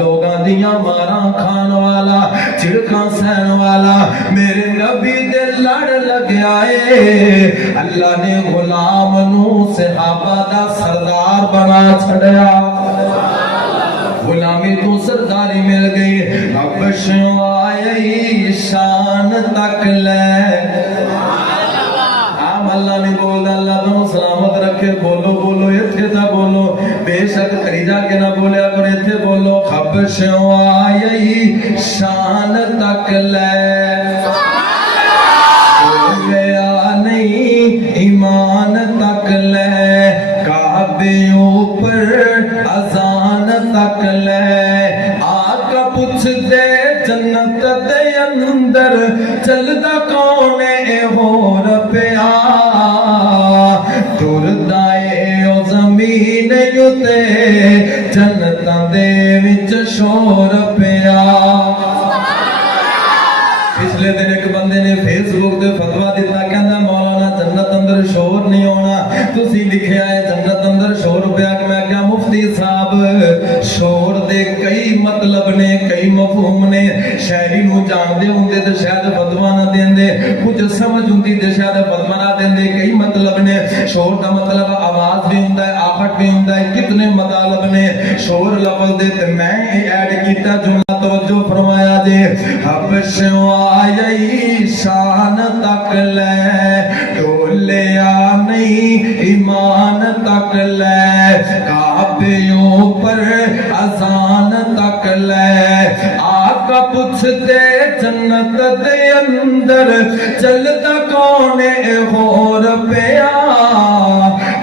لوگاں دیاں ماراں کھان والا چھڑکاں سہن والا میرے نبی دے لڑ لگیا اے اللہ نے غلام نو صحابہ دا سردار بنا چھڈیا غلامی تو سرداری مل گئی حبشوں آئی شان تک لے عام اللہ نے بول اللہ تم سلامت رکھے بولو بولو اتھے تا بولو بے شک خریجا کے نہ بولیا کر اتھے بولو حبشوں آئی شان تک لے بولیا نہیں ایمان تک لے کعبے اوپر اذان تک لے آقا پوچھ دے جنت دے اندر چلدا کون اے ہور پیا ٹردائے او زمین یوتے جنتاں دے وچ شور پیا پچھلے دن ایک بندے نے فیس بک تے فتوا دیتا کہندا مولانا جنت اندر شور نہیں ہونا تسی لکھیا ہے جنت اندر شور پیا کہ میں کیا مفتی صاحب شور دے کئی مطلب نے کئی مفہوم نے شاعری نو جان دے ہوندے تے شاید فتوا نہ دیندے کچھ سمجھ ہوندی تے شاید فتوا نہ دیندے کئی مطلب نے شور دا مطلب آواز بھی ہوندا ہے آہٹ بھی ہوندا ہے کتنے مطالب نے شور لفظ دے تے میں ایڈ کیتا جملہ توجہ فرمایا جے حبشوں آئی شان تک لے ڈولیا نہیں ایمان تک لے کعبیوں پر اذان تک لے آقا پوچھ دے جنت دے اندر چلدا کون اے ہور پیا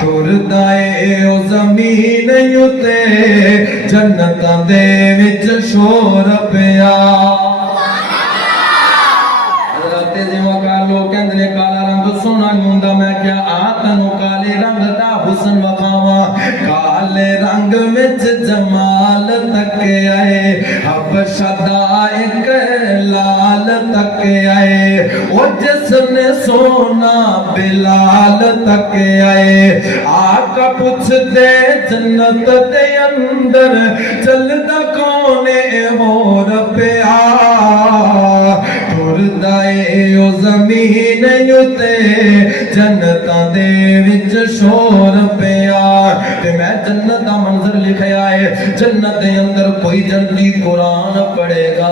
ٹردا اے او زمین یوتے جنتاں دے وچ شور پیا سونا ہوندا میں کیا آ تنو کالے رنگ دا حسن وکھاواں کالے رنگ وچ جمال تک آئے حبشہ دا ایک لال تک آئے او جس نے سونا بلال تک آئے آقا پوچھ دے جنت دے اندر چلدا کون اے ہور پیا ٹردا اے او زمین یوتے جنتاں دے وچ شور پیا تے میں جنت دا منظر لکھیا ہے جنت دے اندر کوئی جنتی قرآن پڑھے گا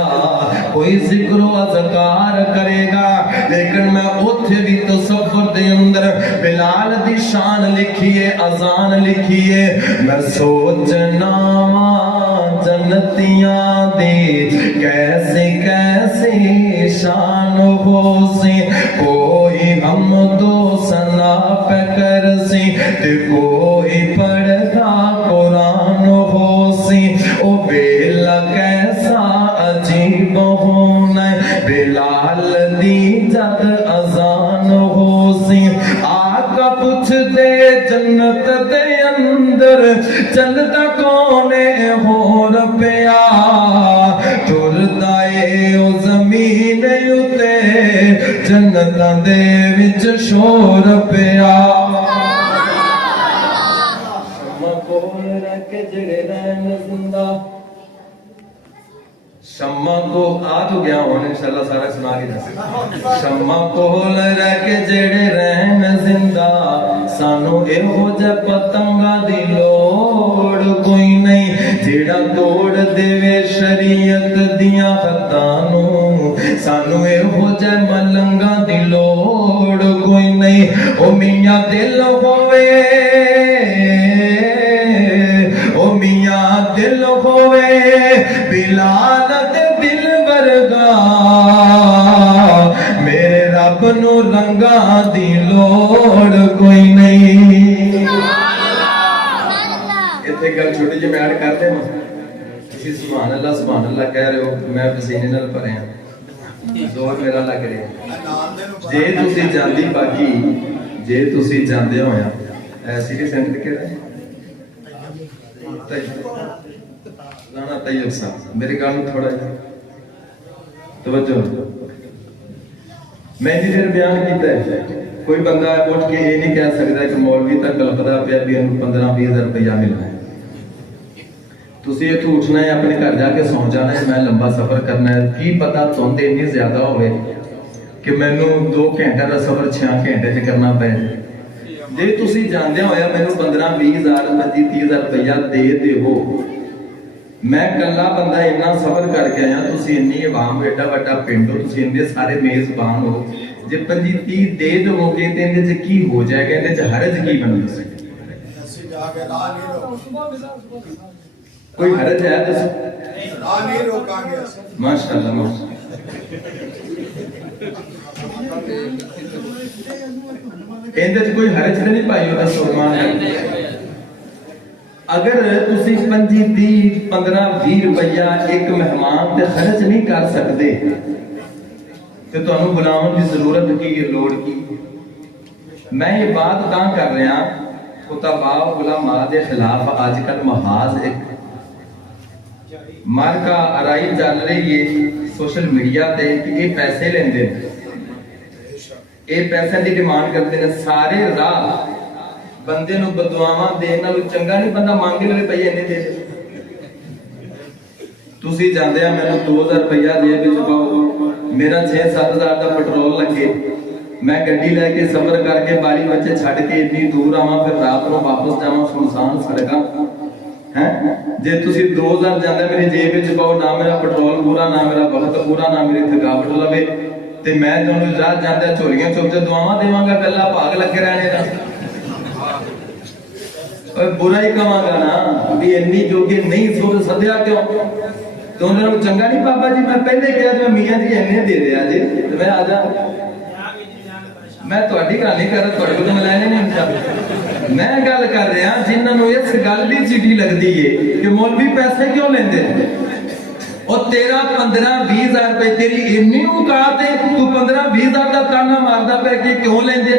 کوئی ذکر و اذکار کرے گا لیکن میں اوتھے بھی تصور دے اندر بلال دی شان لکھیے اذان لکھیے میں سوچنا واں جنتیاں دی کیسے کیسے شان ہو سی کوئی ہم دو سنا پہ کر سی تے کوئی پڑھتا قرآن ہو سی او بیلا کیسا عجیب ہونا بلال دی جد اذان ہو سی آقا پوچھ دے جنت دے اندر چلدا کون اے ہور پیا ٹردا اے او زمین یوتے جنتاں دے وچ شور پیا کول رکھ جڑے رہن زندہ شمع کو آ تو گیا ہوں انشاءاللہ سارا سنا کے جا شمع کول رہ کے جڑے رہن زندہ سانو ایہو جے پتنگاں دی لوڑ کوئی نہیں جیڑا توڑ دے شریعت دیاں خطاں نوں سانو ایہو جے ملنگاں دی لوڑ کوئی نہیں او میاں دل ہووے او میاں دل ہووے بلال دے دل ورگا میرے رب نو رنگاں دی لوڑ کوئی نہیں اتنے گل چھوٹی جی میں ایڈ کر دیں تسی سبحان اللہ کہہ رہے ہو میں پسینے نال بھرے ہاں زور میرا لگ رہا جے تسی جاندی باقی جے تسی جاندے ہویا ایسی کہ سمجھ کے رہے رانا طیب صاحب میرے گانوں تھوڑا جا توجہ میں جی پھر بیان کیتا ہے کوئی بندہ اٹھ کے یہ نہیں کہہ سکتا کہ مولوی تک کلپدا پیا بھی 15-20 ہزار روپیہ ملنا ہے تسی یہ تو اٹھنا ہے اپنے گھر جا کے سو جانا ہے میں لمبا سفر کرنا ہے کی پتا تھوڑے اتنی زیادہ ہوئے کہ مینوں 2 گھنٹے کا سفر 6 گھنٹے سے کرنا پے جی تسی جاندے ہویا مینوں 15-20 ہزار 25-30 ہزار روپیہ دے دیو میں کلا بندہ اتنا سفر کر کے آیا تسی انی عوام ایڈا وڈا پنڈ ہو تسی اندے سارے میزبان ہو جے 25-30 دے دو گے تے اندے چ کی ہو جائے گا اندے چ حرج کی بن گئی کوئی حرج ہے تو ماشاءاللہ اندے چ کوئی حرج نہیں پائی ہوتا سلمان اگر تسی 25-30 15-20 روپیہ ایک مہمان تے خرچ نہیں کر سکتے تو تانوں بلاون دی ضرورت کی لوڑ کی میں یہ بات تاں کر رہا خطباء علماء دے خلاف آج کل محاذ ایک مارکا ارائی چل رہی ہے سوشل میڈیا تے کہ یہ پیسے لیندے یہ پیسے دی ڈیمانڈ کرتے ہیں سارے راہ بندے نو بددعاواں دین نالوں چنگا نہیں بندہ مانگ لے پئی اینے دے تسی جاندے آ مینوں 2000 روپیہ دے وچ پاؤ میرا 6-7 ہزار دا پیٹرول لگے میں گڈی لے کے سفر کر کے باری بچے چھڈ کے اتنی دور آواں پھر رات نو واپس جاواں سنسان سڑکاں ہیں جے تسی 2000 جاندے میری جیب وچ پاؤ نہ میرا پیٹرول پورا نہ میرا وقت پورا نہ میری تھکاوٹ لوے تے میں تانوں رات جاندے چولیاں چوک تے دعاواں دیواں گا گلا بھاگ لگے رہنے دا برا ہی کہاں گا نا بھی انی جو کہ نہیں سو سدیا کیوں تو انہوں نے چنگا نہیں بابا جی میں پہلے کہا جو میاں جی اینے دے دیا جی تو میں آ جا میں تہاڈی گل نہیں کر رہا تہاڈے کول میں لینے نہیں ہوندا میں گل کر رہا جنہاں نوں اس گل دی چیٹی لگدی ہے کہ مولوی پیسے کیوں لیندے اور تیرا 15-20 ہزار روپے تیری اتنی اوقات ہے تو 15-20 ہزار کا تانا ماردا پے کہ کیوں لیندے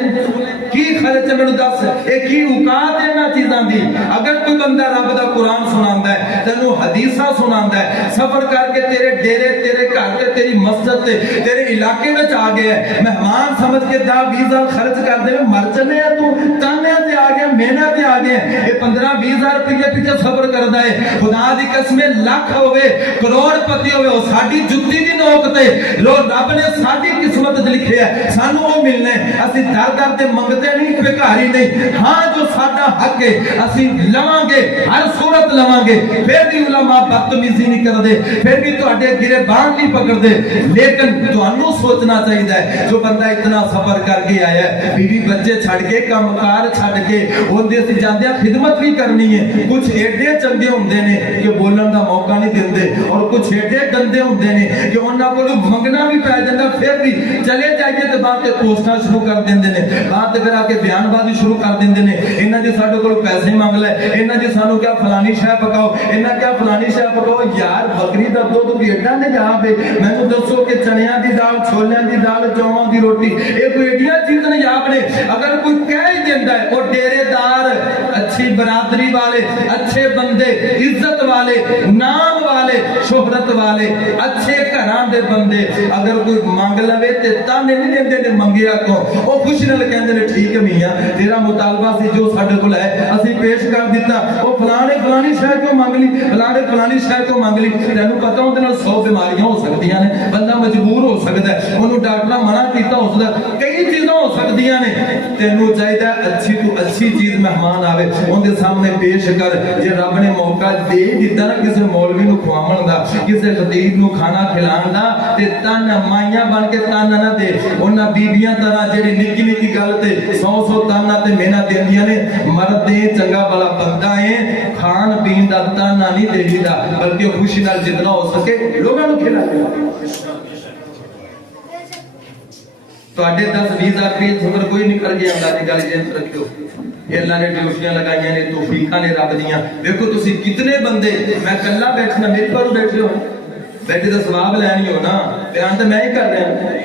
کی خرچ مینوں دس اے کی اوقات ہے نا چیزاں دی اگر کوئی بندہ رب دا قرآن سناندا ہے تینوں حدیثاں سناندا ہے سفر کر کے تیرے ڈیرے تیرے گھر تے تیری مسجد تے تیرے علاقے وچ آ گیا ہے مہمان سمجھ کے 10-20 ہزار خرچ کر دے مر چلے ہے تو تانے تے آ گیا محنت تے آ گیا اے 15-20 ہزار روپے پیچھے سفر کردا ہے خدا دی قسم لاکھ ہوے کروڑ پتی ہوئے وہ ساڑھی جتی دی نوکتے لو رب نے ساڑھی قسمت لکھے ہے سانو وہ ملنے اسی در در تے منگتے نہیں بکاری نہیں ہاں جو ساڑھا حق ہے اسی لواں گے ہر صورت لواں گے پھر بھی علماء بدتمیزی نہیں کر دے پھر بھی تو اڈے گرے بان نہیں پکڑ دے لیکن تو انو سوچنا چاہیے ہے جو بندہ اتنا سفر کر کے آیا ہے بیوی بچے چھڑ کے کامکار چھڑ کے ان دے سے جاندے خدمت بھی کرنی ہے کچھ ایڈے چنگے ہوندے نے کہ بولن دا موقع نہیں دیندے اور کچھ ایڈے گندے ہوندے نے کہ انہاں کول منگنا بھی پے جاندا پھر بھی چلے جائیے تے بعد تے پوسٹاں شروع کر دیندے نے بعد تے پھر آ کے بیان بازی شروع کر دیندے نے انہاں جے ساڈے کول پیسے مانگ لے انہاں جے سانو کیا فلانی شے پکاؤ انہاں کیا فلانی شے پکاؤ یار بکری دا دودھ بھی ایڈا نہیں جا پے مینوں دسو کہ چنیاں دی دال چھولیاں دی دال چاواں دی روٹی اے کوئی ایڈیاں چیز نہیں آپ نے اگر کوئی کہہ ہی دیندا ہے او ڈیرے دار اچھی برادری والے اچھے بندے عزت والے نام والے والے شہرت والے اچھے گھراں دے بندے اگر کوئی منگ لوے تے تانے نہیں دیندے نے منگیا کو او خوشی نال کہندے نے ٹھیک ہے میاں تیرا مطالبہ سی جو ساڈے کول ہے اسی پیش کر دیتا او فلانے فلانی شے کو منگ لی فلانے فلانی شے کو منگ لی تینوں پتہ اون دے نال 100 بیماریاں ہو سکدیاں نے بندہ مجبور ہو سکدا ہے اونوں ڈاکٹر منع کیتا ہو سکدا کئی چیزاں ہو سکدیاں نے تینوں چاہیدا اچھی تو اچھی چیز مہمان آوے اون دے سامنے پیش کر جے رب نے موقع دے دیتا نا کسے مولوی نو کھواون دا کسے خطیب نو کھانا کھلان دا تے تن مائیاں بن کے تن نہ دے انہاں بیبیاں طرح جڑی نکی نکی گل تے 100 تانا تے مینا دیندیاں نے مرد دے چنگا بھلا بندہ ہے کھان پین دا تانا نہیں دے دیدا بلکہ خوشی نال جتنا ہو سکے لوگاں نو کھلا دے تواڈے 10-20 روپے تھوڑا کوئی نکل گیا اللہ دی گل جے رکھو یہ اللہ نے ڈیوٹیاں لگائیاں نے توفیقاں نے رب دیاں دیکھو تسی کتنے بندے میں کلا بیٹھنا میرے پر بیٹھے ہو بیٹھے دا ثواب لینی ہو نا بیان تو میں ہی کر رہا ہوں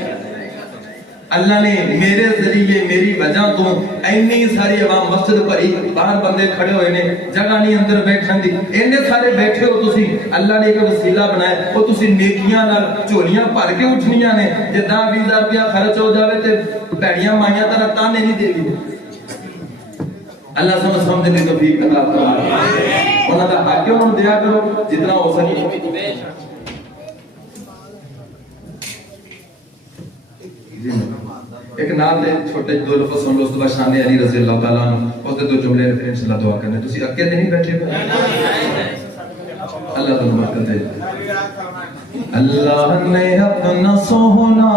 اللہ نے میرے ذریعے میری وجہ تو اینی ساری عوام مسجد بھری باہر بندے کھڑے ہوئے نے جگہ نہیں اندر بیٹھن دی اینے سارے بیٹھے ہو تسی اللہ نے ایک وسیلہ بنایا او تسی نیکیاں نال جھولیاں بھر کے اٹھنیاں نے جے 10-20 روپیہ خرچ ہو جاوے تے بھڑیاں مائیاں طرح تانے نہیں دے گی اللہ سمجھنے کی توفیق عطا فرمائے انہاں دا حق انہاں دیا کرو جتنا ہو سکے ایک نام دے چھوٹے دو لفظ سن لو اس کے بعد شان علی رضی اللہ تعالیٰ عنہ اس دے دو جملے انشاءاللہ دعا کرنے تسی اکیلے نہیں بیٹھے ہو اللہ تعالیٰ برکت دے اللہ نے اپنا سونا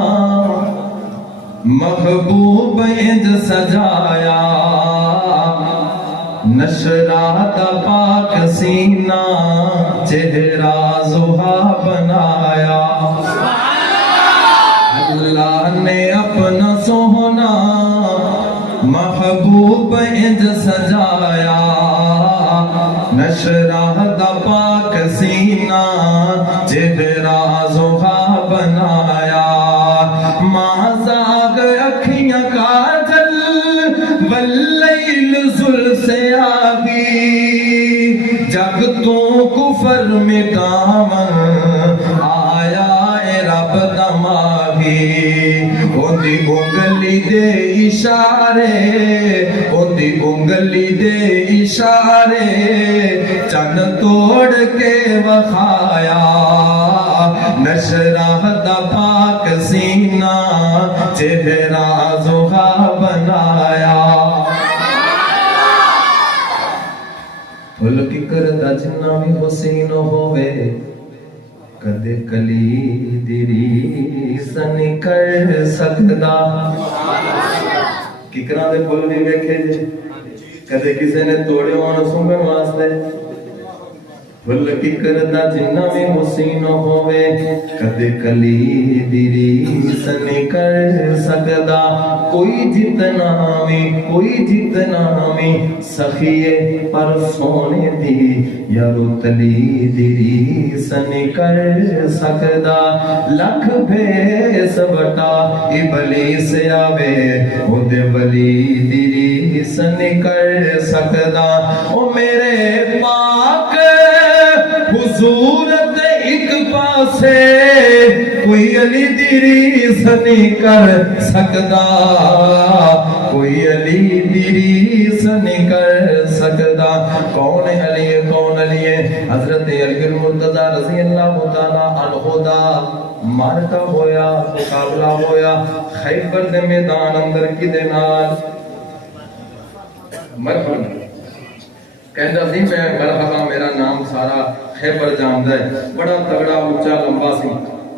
محبوب انج سجایا نشرات پاک سینہ چہرہ زہا بنایا اللہ نے اپنا سونا محبوب انج سجایا نشرات پاک سینہ چہرہ زہا بنایا مازاغ اکھیاں کاجل واللیل ذل سے آگی جگ تو کفر میں دامن آیا اے رب دماغی اوندی انگلی دے اشارے اوندی انگلی دے اشارے چن توڑ کے وخایا نشرہ دا پاک سینہ چہرہ زہا بنایا پھل ککر دا جنہ بھی حسین ہوئے کدے کلی دیری سن کر سکدا ککراں دے پھل بھی ویکھے جے کدے کسے نے توڑے ہون سنگن واسطے پھل ککر دا جنہ بھی حسین ہوئے کدے کلی دیری سن کر سکدا کوئی جتنا میں سخیے پر سونے دی یارو تلی دیری سن کر سکدا لکھ بھیس بٹا ابلیس آوے او دے ولی دیری سن کر سکدا او میرے پاک حضور تے ایک پاسے کوئی علی دیری سنی کر سکدا کوئی علی دیری سنی کر سکدا کون علی حضرت علی المرتضی رضی اللہ تعالی عنہ دا مارکا ہویا مقابلہ ہویا خیبر دے میدان اندر کی دے نال مرحبا کہندا سی میں مرحبا میرا نام سارا خیبر جاندا ہے بڑا تگڑا اونچا لمبا سی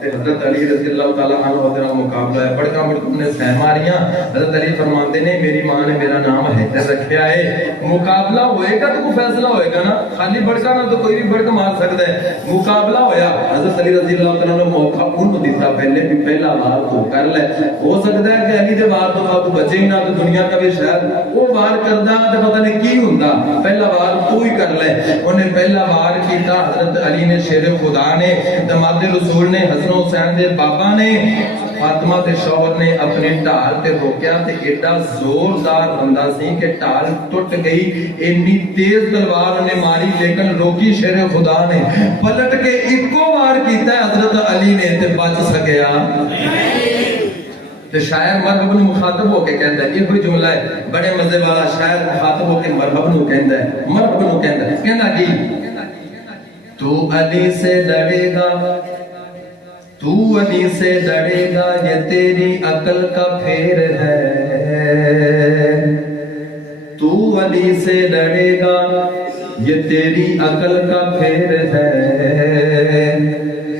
حضرت علی رضی اللہ تعالیٰ عنہ حضرت مقابلہ ہے بڑکا مڑکم نے سہ ماریاں حضرت علی فرماندے نے میری ماں نے میرا نام حیدر رکھیا ہے مقابلہ ہوئے گا تو کوئی فیصلہ ہوئے گا نا خالی بڑکا نہ تو کوئی بھی بڑکا مار سکتا ہے مقابلہ ہویا حضرت علی رضی اللہ تعالیٰ نے موقع انہوں دیتا پہلے بھی پہلا وار تو کر لے ہو سکتا ہے کہ علی دے وار تو بعد بچے ہی نہ تو دنیا کا بھی شاید وہ وار کردہ تو پتہ نہیں کی ہوندہ پہلا وار تو ہی کر لے انہیں پہلا وار کیتا حضرت علی نے شیر خدا نے دماد رسول نے حسن حسین دے بابا نے فاطمہ تے شوہر نے اپنی ڈھال تے روکیا تے ایڈا زوردار بندہ سی کہ ڈھال ٹوٹ گئی، اتنی تیز تلوار نے ماری لیکن روکی شیر خدا نے، پلٹ کے ایکو وار کیتا ہے حضرت علی نے تے بچ سکیا۔ تے شاعر مرحب نو مخاطب ہو کے کہندا ہے، یہ کوئی جملہ ہے بڑے مزے والا، شاعر مخاطب ہو کے مرحب نو کہندا ہے، مرحب نو کہندا ہے، کہنا جی تو علی سے ڈرے گا، تو علی سے ڈرے گا، یہ تیری عقل کا پھیر ہے، تو علی سے ڈرے گا، یہ تیری عقل کا پھیر ہے،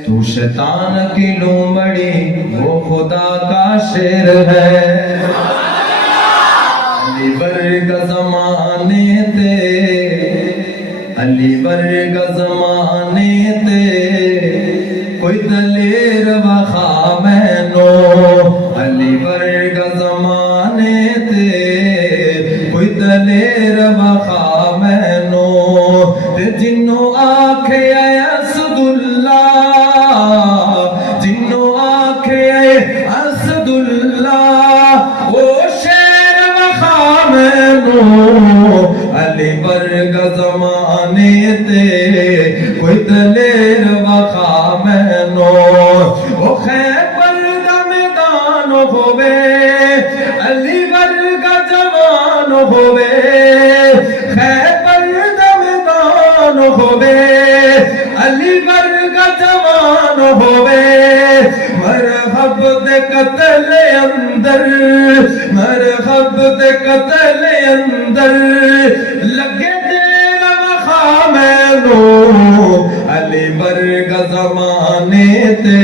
تو شیطان کی لومڑی وہ خدا کا شیر ہے، علی ورگ زمانے تے، علی ورگ زمانے تے کوئی دلیر وخا مینو، علی ورگ زمانے تے کوئی دلیر وخا مینو، تے جنوں آکھے اسد اللہ، جنوں آکھے اسد اللہ او شیر وخا مینو، علی ورگ زمانے تے کوئی دلیر وخا مینو، او خیبر دا میدان ہووے، علی ورگ جوان ہووے، خیبر دا میدان ہووے، علی ورگ جوان ہووے، مرحب دے قتل اندر، مرحب دے قتل اندر لگے دیر وخا مینو، علی ورگ زمانے تے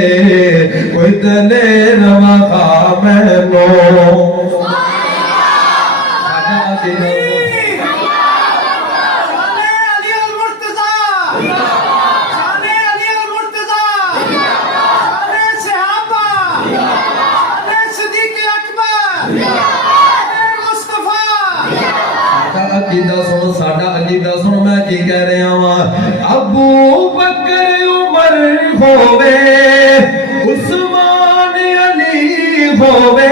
کوئی دلیر وخا مینو۔ عقیدہ سنو، ساڈا عقیدہ سنو، میں کی کہہ رہا ہوں، ابو بکر عمر ہووے، عثمان علی ہووے،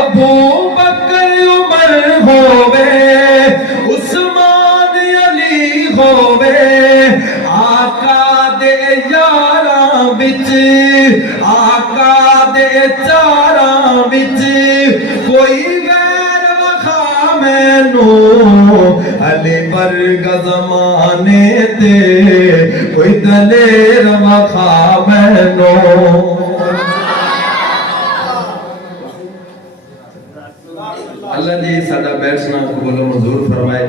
ابو بکر عمر ہووے، عثمان علی ہووے، آقا دے یاراں وچ، آقا دے چاراں وچ کوئی غیر وخا مینو، علی ورگ زمانے تے کوئی دلیر وخا مینو۔ اللہ جی ساڈا بیٹھنا قبول و منظور فرمائے،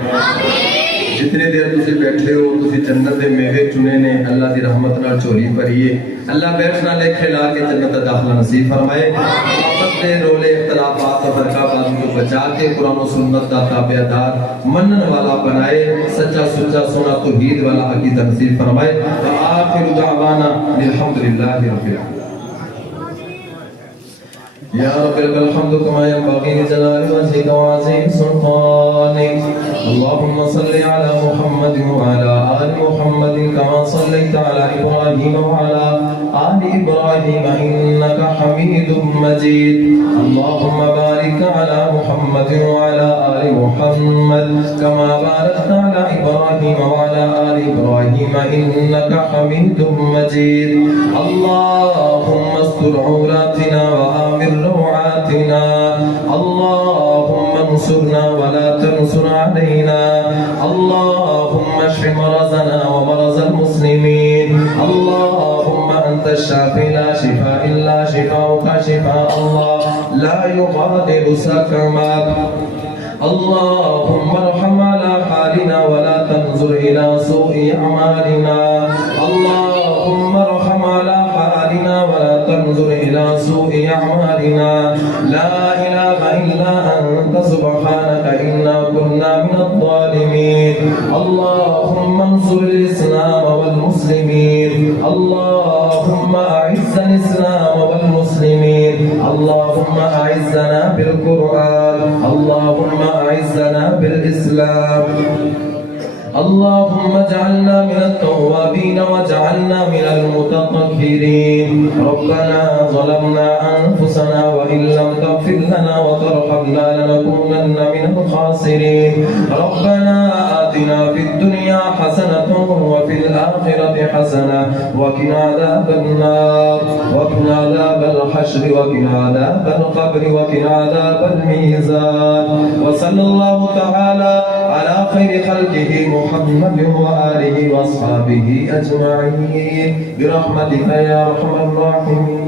جتنے دیر تسی بیٹھے ہو تسی جنت دے میوے چنے نے، اللہ دی رحمت نال چوری بھریے، اللہ بیٹھنا لے کھلا کے جنت دا داخلہ نصیب فرمائے، آپس دے رولے اختلافات اور فرقہ بازی کو بچا کے قرآن و سنت دا تابعدار منن والا بنائے، سچا سچا سنا توحید والا عقیدہ نصیب فرمائے، وآخر دعوانا الحمدللہ رب العالمین۔ یا رب الحمد کما ينبغي لجلال وجهك وعظيم سلطانك، اللهم صل على محمد وعلى آل محمد كما صليت على إبراهيم وعلى آل إبراهيم إنك حميد مجيد، اللهم بارك على محمد وعلى آل محمد كما باركت على إبراهيم وعلى آل إبراهيم إنك حميد مجيد، اللهم استر عوراتنا وآمن روعاتنا، اللهم انصرنا ولا تنصر علينا، اللهم اشف مرضنا ومرض المسلمين، اللهم أنت الشافي لا شفاء إلا شفاؤك شفاء الله لا يغادر سقما، اللهم ارحم على حالنا ولا تنظر إلى سوء أعمالنا، اللهم ارحم على حالنا ولا تنظر إلى سوء أعمالنا، لا إله إلا أنت سبحانك إنا كنا من الظالمين، اللهم انصر الإسلام والمسلمين، اللهم أعز الإسلام والمسلمين، اللهم أعزنا بالقرآن، اللهم أعزنا بالإسلام، اللهم اجعلنا من التوابين واجعلنا من المتطهرين. ربنا ظلمنا أنفسنا وإن لم تغفر لنا وترحمنا لنكونن من الخاسرين. ربنا آتنا في الدنيا حسنة وفي الآخرة حسنة وقنا عذاب النار وقنا عذاب الحشر وقنا عذاب القبر وقنا عذاب الميزان. وصلى الله تعالى على خير خلقه محمد وآله وأصحابه أجمعين برحمتك يا أرحم الراحمين.